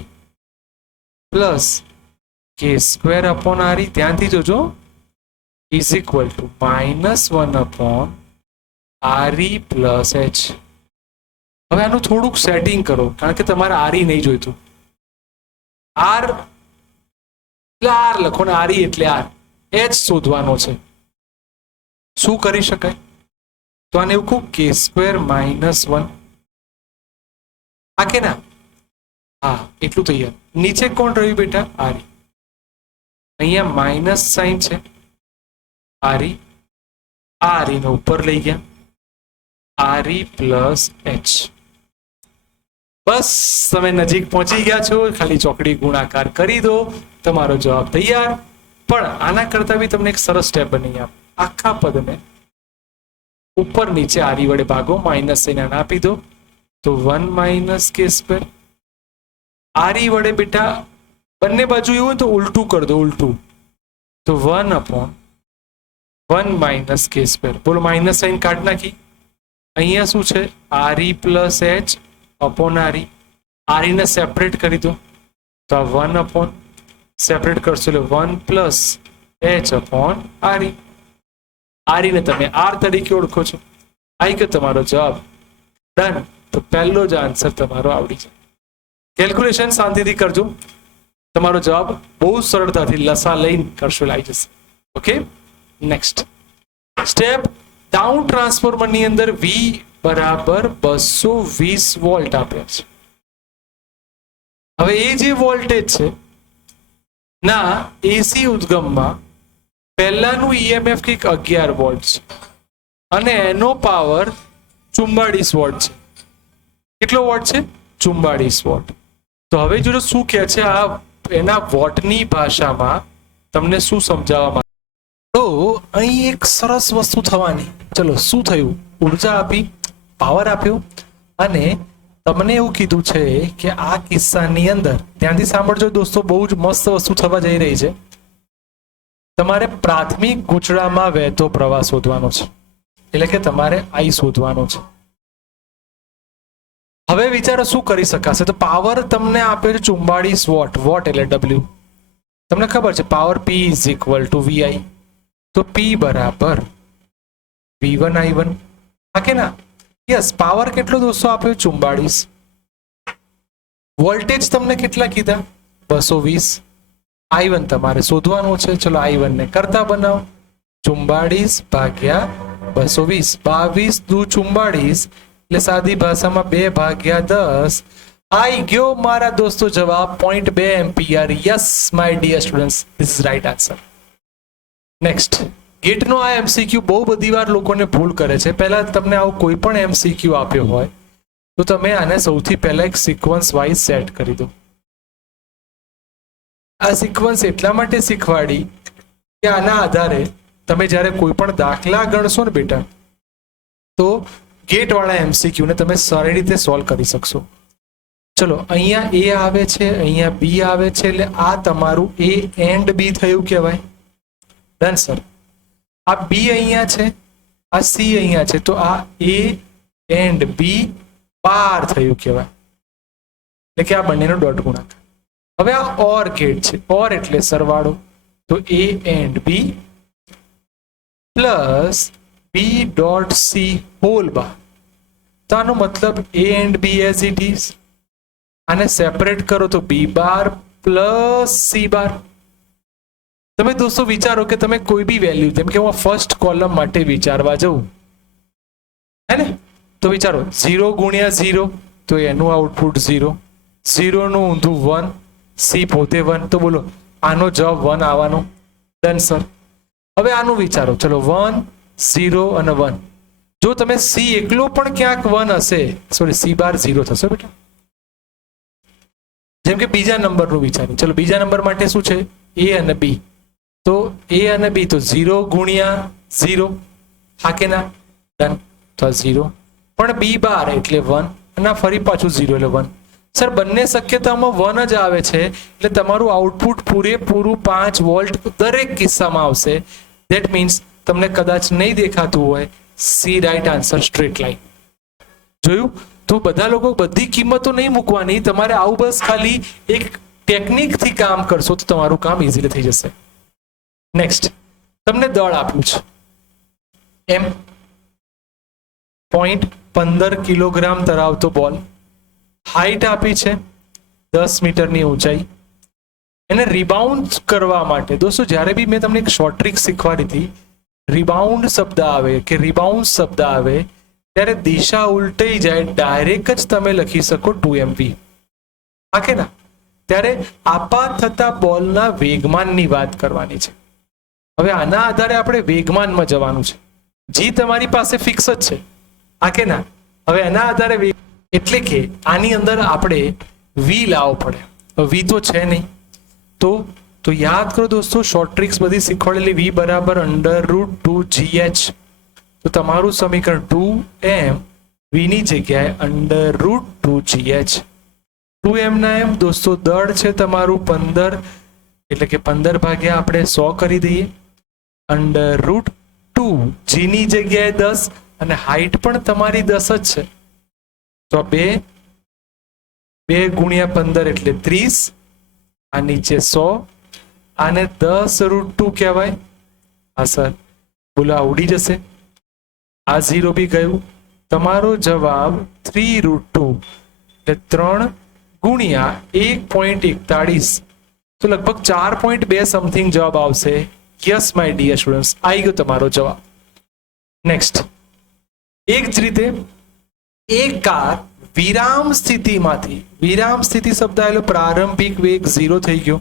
plus k² upon RE. ધ્યાનથી જોજો. is equal to -1 upon RE plus h. હવે આનું થોડુંક સેટિંગ કરો, કારણ કે તમારે RE નહીં જોઈતું. r એટલે r લખો ને RE એટલે r. h શોધવાનો છે. શું કરી શકાય? તો આને એવું કહું k² -1. હા કે ના? હા, એટલું તૈયાર. નીચે કોણ રહ્યું બેટા? RE. અહીંયા માઇનસ સાઇન છે, RE. આ RE ને ઉપર લઈ ગયા, RE plus h. બસ તમે નજીક પહોંચી ગયા છો. ખાલી ચોકડી ગુણાકાર કરી દો, તમારો જવાબ તૈયાર. પણ આના કરતા બી તમને એક સરસ સ્ટેપ બની આપ. આખા પદને ઉપર નીચે RE વડે ભાગો, માઇનસ સાઇન આપી દો, તો 1 - k². RE વડે બેટા બંને બાજુ એવું તો ઉલટું કર દો, ઉલટું. તો 1 upon 1 - k². બોલો, માઇનસ સાઇન કાઢ નાખી. અહીંયા શું છે? RE plus h upon RE. RE ને સેપરેટ કરી દો, તો આ 1 upon સેપરેટ કરશો એટલે 1 plus h upon RE. RE ને તમે r તરીકે ઓળખો છો. આવી ગયો તમારો જવાબ. ડન. તો પહેલો જ આન્સર તમારો આવડી જાય. કેલ્ક્યુલેશન શાંતિથી કરજો, તમારો જવાબ બહુ સરળતાથી લસા લઈને કરશો આવી જશે. ઓકે, નેક્સ્ટ સ્ટેપ, ડાઉન ટ્રાન્સફોર્મરની અંદર V બરાબર 220 વોલ્ટ આપ્યા છે. હવે એ જે વોલ્ટેજ છે ના એસી ઉદ્ગમમાં પહેલાનું EMF કંઈક 11 વોલ્ટ છે અને એનો પાવર 44 વોટ છે. કેટલો વોટ છે? 44 વોટ. તો હવે જો શું કહે છે આ એના વોટની ભાષામાં તમને શું સમજાવવા માંગે? તો અહીં એક સરસ વસ્તુ થવાની. ચલો, શું થયું? ઉર્જા આપી, પાવર આપ્યો અને તમને એવું કીધું છે કે આ કિસ્સાની અંદર, ધ્યાનથી સાંભળજો દોસ્તો, બહુ જ મસ્ત વસ્તુ થવા જઈ રહી છે. તમારે પ્રાથમિક ગૂંચળામાં વહેતો પ્રવાહ શોધવાનો છે, એટલે કે તમારે I શોધવાનો છે. હવે વિચારો શું કરી શકાશે? તો પાવર તમને આપ્યો છે 44 વોટ. વોટ એટલે W. તમને ખબર છે power P is equal two VI. તો P બરાબર V1 I1. હા કે ના? યસ. પાવર કેટલો દોસ્તો આપ્યો? 44. વોલ્ટેજ તમને કેટલા કીધા? 220. I1 તમારે શોધવાનું છે. ચલો I1 ને કરતા બનાવો. 44 ભાગ્યા 220. 22 દુ 44 એટલે સાદી ભાષામાં 2 ભાગ્યા 10. આઈ ગયો મારા દોસ્તો જવાબ 0.2 ampere. Yes my dear students, this is right answer. Next, ગેટનો આ એમસીક્યુ બહુ બધી વાર લોકોને ભૂલ કરે છે. પહેલા તમને આવો કોઈ પણ એમસીક્યુ આપ્યો હોય તો તમે આને સૌથી પહેલા એક સિક્વન્સ વાઇઝ સેટ કરી દો. આ સિક્વન્સ એટલા માટે શીખવાડી કે આના આધારે તમે જ્યારે કોઈ પણ દાખલા ગણશો ને બેટા, તો ગેટ વાળા એમસીક્યુ ને તમે સારી રીતે સોલ્વ કરી શકશો. ચલો, અહીંયા A આવે છે, અહીંયા B આવે છે, એટલે આ તમારું A એન્ડ B થયું કહેવાય. Done sir. આ B અહીંયા છે, આ C અહીંયા છે, તો આ A એન્ડ B પાર થયું કહેવાય, એટલે કે આ બંનેનો ડોટ ગુણાકાર. હવે આ ઓર ગેટ છે. ઓર એટલે સરવાળો. તો A and B plus B dot C hall બાર. તો આનો મતલબ A and B as it is. આને સેપરેટ કરો તો B બાર પ્લસ C બાર. તમે દોસ્તો વિચારો કે તમે કોઈ બી વેલ્યુ, જેમ કે હું ફર્સ્ટ કોલમ માટે વિચારવા જઉં, હે ને, તો વિચારો 0 ગુણ્યા 0 તો એનું આઉટપુટ 0, 0 નું ઊંધું 1, C પોતે 1, તો બોલો આનો જવાબ 1 આવવાનો. Done sir. હવે આનું વિચારો. ચલો 1 0 અને 1. જો તમે C એકલો પણ ક્યાંક 1 હશે, સોરી C બાર 0 થશે બેટા. જેમ કે બીજા નંબરનું વિચારો. ચલો બીજા નંબર માટે શું છે? A અને B. તો A અને B તો 0 ગુણ્યા 0. હા કે ના? ડન. તો 0 પણ B બાર એટલે 1 અને ફરી પાછું 0 એટલે 1. સર બંને શક્યતામાં 1 જ આવે છે, એટલે તમારું આઉટપુટ પૂરેપૂરું 5 વોલ્ટ દરેક કિસ્સામાં આવશે. ધેટ મીન્સ તમને કદાચ નહીં દેખાતું હોય, C right answer, straight line. જોયું? તો બધા લોકો બધી કિંમતો નહીં મૂકવાની, તમારે આવું બસ ખાલી એક ટેકનિકથી કામ કરશો તો તમારું કામ ઇઝીલી થઈ જશે. નેક્સ્ટ, તમને દળ આપ્યું છે એમ 0.15 કિલોગ્રામ ધરાવતો બોલ, હાઈટ આપી છે 10 મીટરની ઊંચાઈ. એને રિબાઉન્ડ કરવા માટે દોસ્તો, જ્યારે બી મેં તમને એક શોર્ટ ટ્રિક શીખવાડી હતી, રિબાઉન્ડ શબ્દ આવે કે રિબાઉન્ડ શબ્દ આવે ત્યારે દિશા ઉલટાઈ જાય, ડાયરેક્ટ જ તમે લખી શકો 2mv. હા કે ના? ત્યારે આપાત થતા બોલના વેગમાનની વાત કરવાની છે. હવે આના આધારે આપણે વેગમાનમાં જવાનું છે. જી તમારી પાસે ફિક્સ જ છે. હા કે ના? હવે એના આધારે એટલે કે આની અંદર આપણે વી લાવવો પડે. વી તો છે નહીં, તો યાદ કરો દોસ્તો, શોર્ટ ટ્રિક્સ બધી શીખવાડેલી. વી બરાબર √2gh. તો તમારું સમીકરણ 2m વી ની જગ્યાએ √2gh. 2m ના m દોસ્તો દળ છે તમારું 15, એટલે કે 15 ભાગ્યા આપણે 100 કરી દઈએ. √2 g ની જગ્યાએ 10 અને હાઈટ પણ તમારી 10 જ છે. તો 2 ગુણ્યા 15 એટલે 30. આ નીચે 100, આને 10√2 કહેવાય. હા સર, બોલો આ ઉડી જશે. આ 0 બી ગયું. તમારો જવાબ 3√2 એટલે 3 ગુણ્યા 1.41, તો લગભગ 4.2 સમથિંગ જવાબ આવશે. યસ માય ડિયર સ્ટુડન્ટ્સ, આવી ગયો તમારો જવાબ. નેક્સ્ટ, એક જ રીતે એક કાર વિરામ સ્થિતિમાંથી, વિરામ સ્થિતિ શબ્દ આવેલો પ્રારંભિક વેગ 0 થઈ ગયો.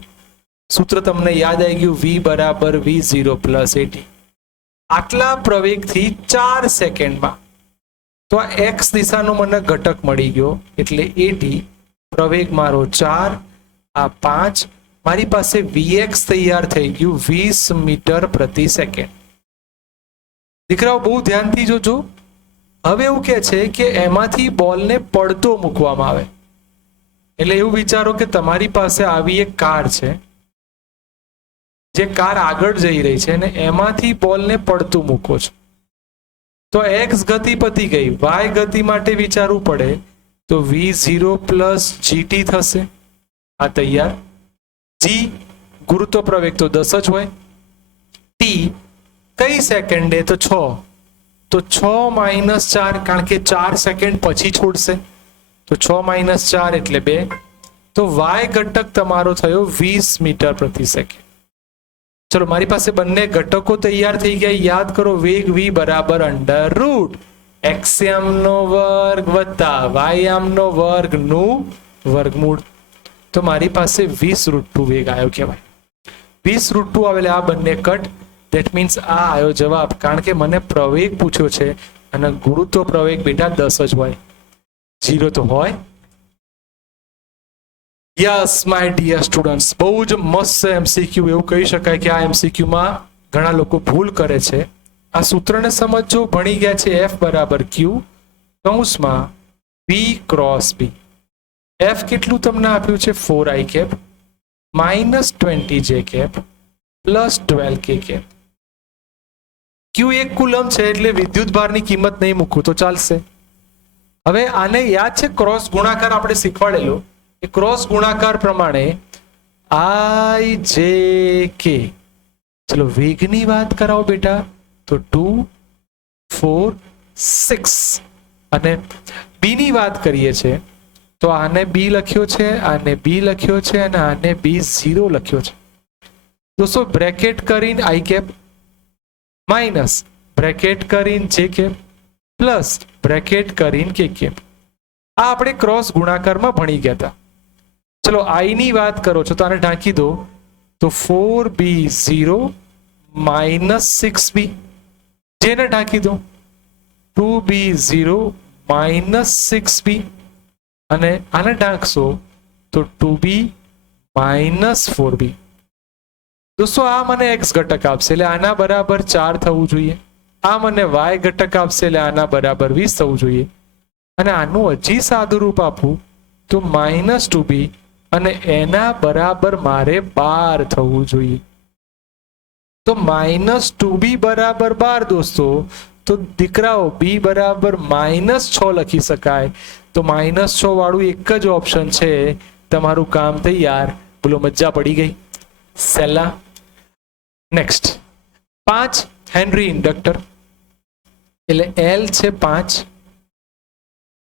સૂત્ર તમને યાદ આવી ગયું, v બરાબર v0 પ્લસ at. આટલા પ્રવેગથી 4 સેકન્ડમાં, તો આ x દિશાનો મને ઘટક મળી ગયો, એટલે at પ્રવેગ મારો 4, આ 5, મારી પાસે vx તૈયાર થઈ ગયું 20 મીટર પ્રતિ સેકન્ડ. દીકરાઓ બહુ ધ્યાનથી જોજો. હવે એવું કહે છે કે એમાંથી બોલને પડતો મૂકવામાં આવે. એટલે એવું વિચારો કે તમારી પાસે આવી એક કાર છે, જે કાર આગળ જઈ રહી છે, અને એમાંથી બોલને પડતું મૂકો છો. તો x ગતિ પતી ગઈ, y ગતિ માટે વિચારવું પડે, તો v0 પ્લસ gt થશે. આ તૈયાર. g ગુરુત્વ પ્રવેગ તો 10 જ હોય. t કઈ સેકન્ડે, તો 6, તો 6 માઇનસ 4, કારણ કે 4 સેકન્ડ પછી છોડશે, તો 6 માઇનસ 4 એટલે 2. તો y ઘટક તમારો થયો 20 મીટર પ્રતિ સેકન્ડ. ચલો, મારી પાસે બંને ઘટકો તૈયાર થઈ ગયા. યાદ કરો, વેગ v બરાબર અંડર રૂટ x નો વર્ગ વત્તા y નો વર્ગ નું વર્ગમૂળ. તો મારી પાસે 20√2 વેગ આવ્યો કહેવાય. 20√2 આવેલા આ બંને કટ. ધેટ મીન્સ આ આવ્યો જવાબ, કારણ કે મને પ્રવેગ પૂછ્યો છે અને ગુરુત્વ પ્રવેગ બેટા 10 જ હોય, 0 તો હોય. યસ માય ડિયર સ્ટુડન્ટ્સ, બહુ જ મસ્ત એમસીક્યુ. એવું કહી શકાય કે આ એમસીક્યુમાં ઘણા લોકો ભૂલ કરે છે. આ સૂત્રને સમજો. ભણી ગયા છે F બરાબર Q કૌંસમાં B ક્રોસ B. F કેટલું તમને આપ્યું છે, 4i cap minus 20j cap plus 12k cap. Q 1 coulomb છે, એટલે વિદ્યુત ભારની કિંમત નહીં મૂકું તો ચાલશે. હવે આને યાદ છે, ક્રોસ ગુણાકાર આપણે શીખવાડેલો. એ ક્રોસ ગુણાકાર પ્રમાણે i j k. ચલો, વેગની વાત કરાવો બેટા, તો 2 4 6. અને b ની વાત કરીએ છે, તો આને b લખ્યો છે, આને b લખ્યો છે, અને આને b0 લખ્યો છે. દોસ્તો, બ્રેકેટ કરીને i કેપ માઇનસ બ્રેકેટ કરીને j કેપ પ્લસ બ્રેકેટ કરીને k કેપ. આ આપણે ક્રોસ ગુણાકારમાં ભણી ગયા હતા. ચલો, i ની વાત કરો છો તો આને ઢાંકી દો, તો 4b0 માઇનસ 6b. જેને ઢાંકી દો, 2b0 માઇનસ 6b. અને આને ઢાંકશો તો 2b માઇનસ 4b. દોસ્તો, આ મને x ઘટક આપશે, એટલે આના બરાબર 4 થવું જોઈએ. આ મને y ઘટક આપશે, એટલે આના બરાબર 20 થવું જોઈએ. અને આનું હજી સાદું રૂપ આપું તો માઇનસ 2b, અને એના બરાબર મારે 12 થવું જોઈએ. તો માઇનસ 2b બરાબર 12. દોસ્તો, તો દીકરાઓ b બરાબર માઇનસ 6 લખી શકાય. તો માઇનસ 6 વાળું એક જ ઓપ્શન છે. તમારું કામ તૈયાર. બોલો, મજા પડી ગઈ? સેલા. નેક્સ્ટ, 5 હેનરી ઇન્ડક્ટર, એટલે L છે 5,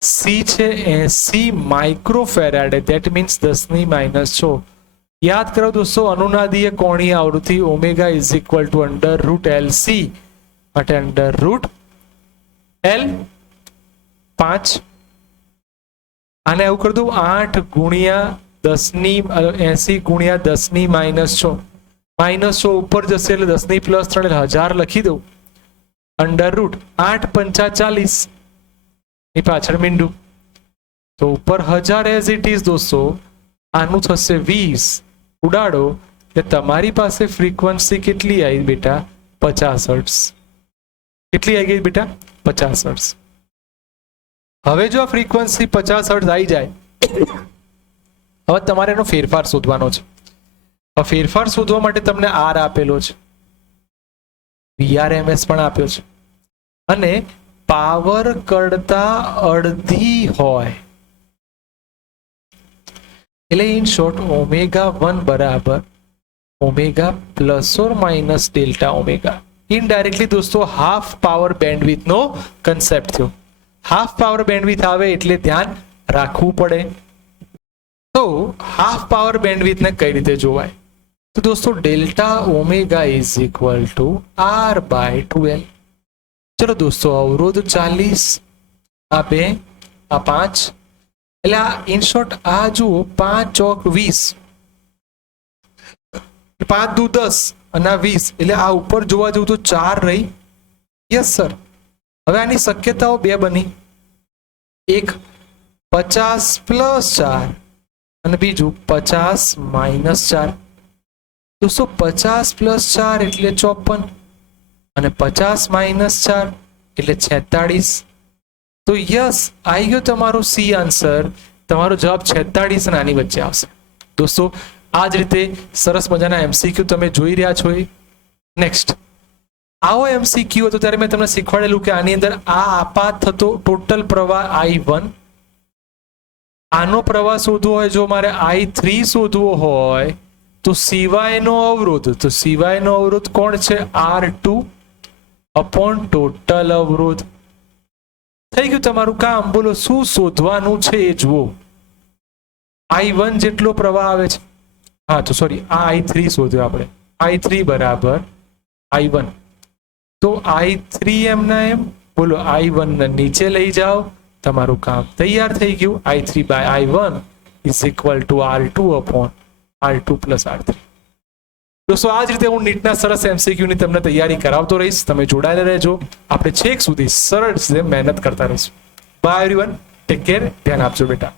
C છે 80 માઇક્રોફેરાડે, ધેટ મીન્સ 10⁻6. યાદ કરો દોસ્તો, અનુનાદીય કોણીય આવૃત્તિ omega is equal two under route LC, માટે અંડર રૂટ L 5. આને એવું કરી દઉં, 8 ગુણ્યા 10⁻80 ગુણ્યા 10⁻6. -6 ઉપર જશે એટલે 10⁻3 એટલે 1000 લખી દઉં. અંડર રૂટ 8 પંચા 40, ની પાછળ મીંડું, તો ઉપર 1000 એઝ ઇટ ઇઝ. દોસ્તો, આનું થશે 20. ઉડાડો એટલે તમારી પાસે ફ્રીક્વન્સી કેટલી આવી બેટા? 50 હર્ટ્ઝ. કેટલી આવી ગઈ બેટા? 50 હર્ટ્ઝ. હવે જો આ ફ્રીક્વન્સી 50 હર્ટ્ઝ આવી જાય, હવે તમારે એનો ફેરફાર શોધવાનો છે. ફેરફાર શોધવા માટે તમને R આપેલો છે, VRMS પણ આપ્યો છે, અને પાવર કરતા અડધી હોય, એટલે ઇન શોર્ટ ω1 બરાબર omega plus or minus delta omega. Indirectly દોસ્તો હાફ પાવર બેન્ડવિડ્થ નો કન્સેપ્ટ થયો. હાફ પાવર બેન્ડવિડ્થ આવે એટલે ધ્યાન રાખવું પડે. તો હાફ પાવર બેન્ડવિડ્થને કઈ રીતે જોવાય? તો દોસ્તો delta omega is equal to R by 12. ચલો દોસ્તો, અવરોધ 40, આ 2, આ 5, એટલે આ ઇન શોર્ટ આ જુઓ 5 ચોક 20, 5 દુ 10 અને આ 20, એટલે આ ઉપર જોવા જવું તો 4 રહી. Yes sir. હવે આની શક્યતાઓ 2 બની, એક 50 પ્લસ 4 અને બીજું 50 માઇનસ 4. દોસ્તો 50 પ્લસ 4 એટલે 54 અને 50 માઇનસ 4 એટલે 46. તો યસ, આવી ગયો તમારો સી આન્સર. તમારો જવાબ 46 અને આની વચ્ચે આવશે. દોસ્તો આ જ રીતે સરસ મજાના એમસીક્યુ તમે જોઈ રહ્યા છો. નેક્સ્ટ આવો એમસીક્યુ હતો ત્યારે મેં તમને શીખવાડેલું કે આની અંદર આ આપાત થતો ટોટલ પ્રવાહ I1, આનો પ્રવાહ શોધવો હોય, જો મારે I3 શોધવો હોય તો સિવાયનો અવરોધ, તો સિવાયનો અવરોધ કોણ છે? R2 અપોન ટોટલ અવરોધ. થઈ ગયું તમારું કામ. બોલો શું શોધવાનું છે એ જુઓ. I1 જેટલો પ્રવાહ આવે છે, હા તો સોરી આ I3 શોધ્યો આપણે. I3 બરાબર I1, તો I3 એમના એમ, બોલો I1 ને નીચે લઈ જાઓ, તમારું કામ તૈયાર થઈ ગયું. I3 by I1 is equal to R2 upon R2 plus R3. દોસ્તો આ જ રીતે હું નીટના સરસ એમસીક્યુની તમને તૈયારી કરાવતો રહીશ. તમે જોડાયેલા રહેજો. આપણે છેક સુધી સરળ રીતે મહેનત કરતા રહીશું. બાય એવરીવન, ટેક કેર, ધ્યાન આપજો બેટા.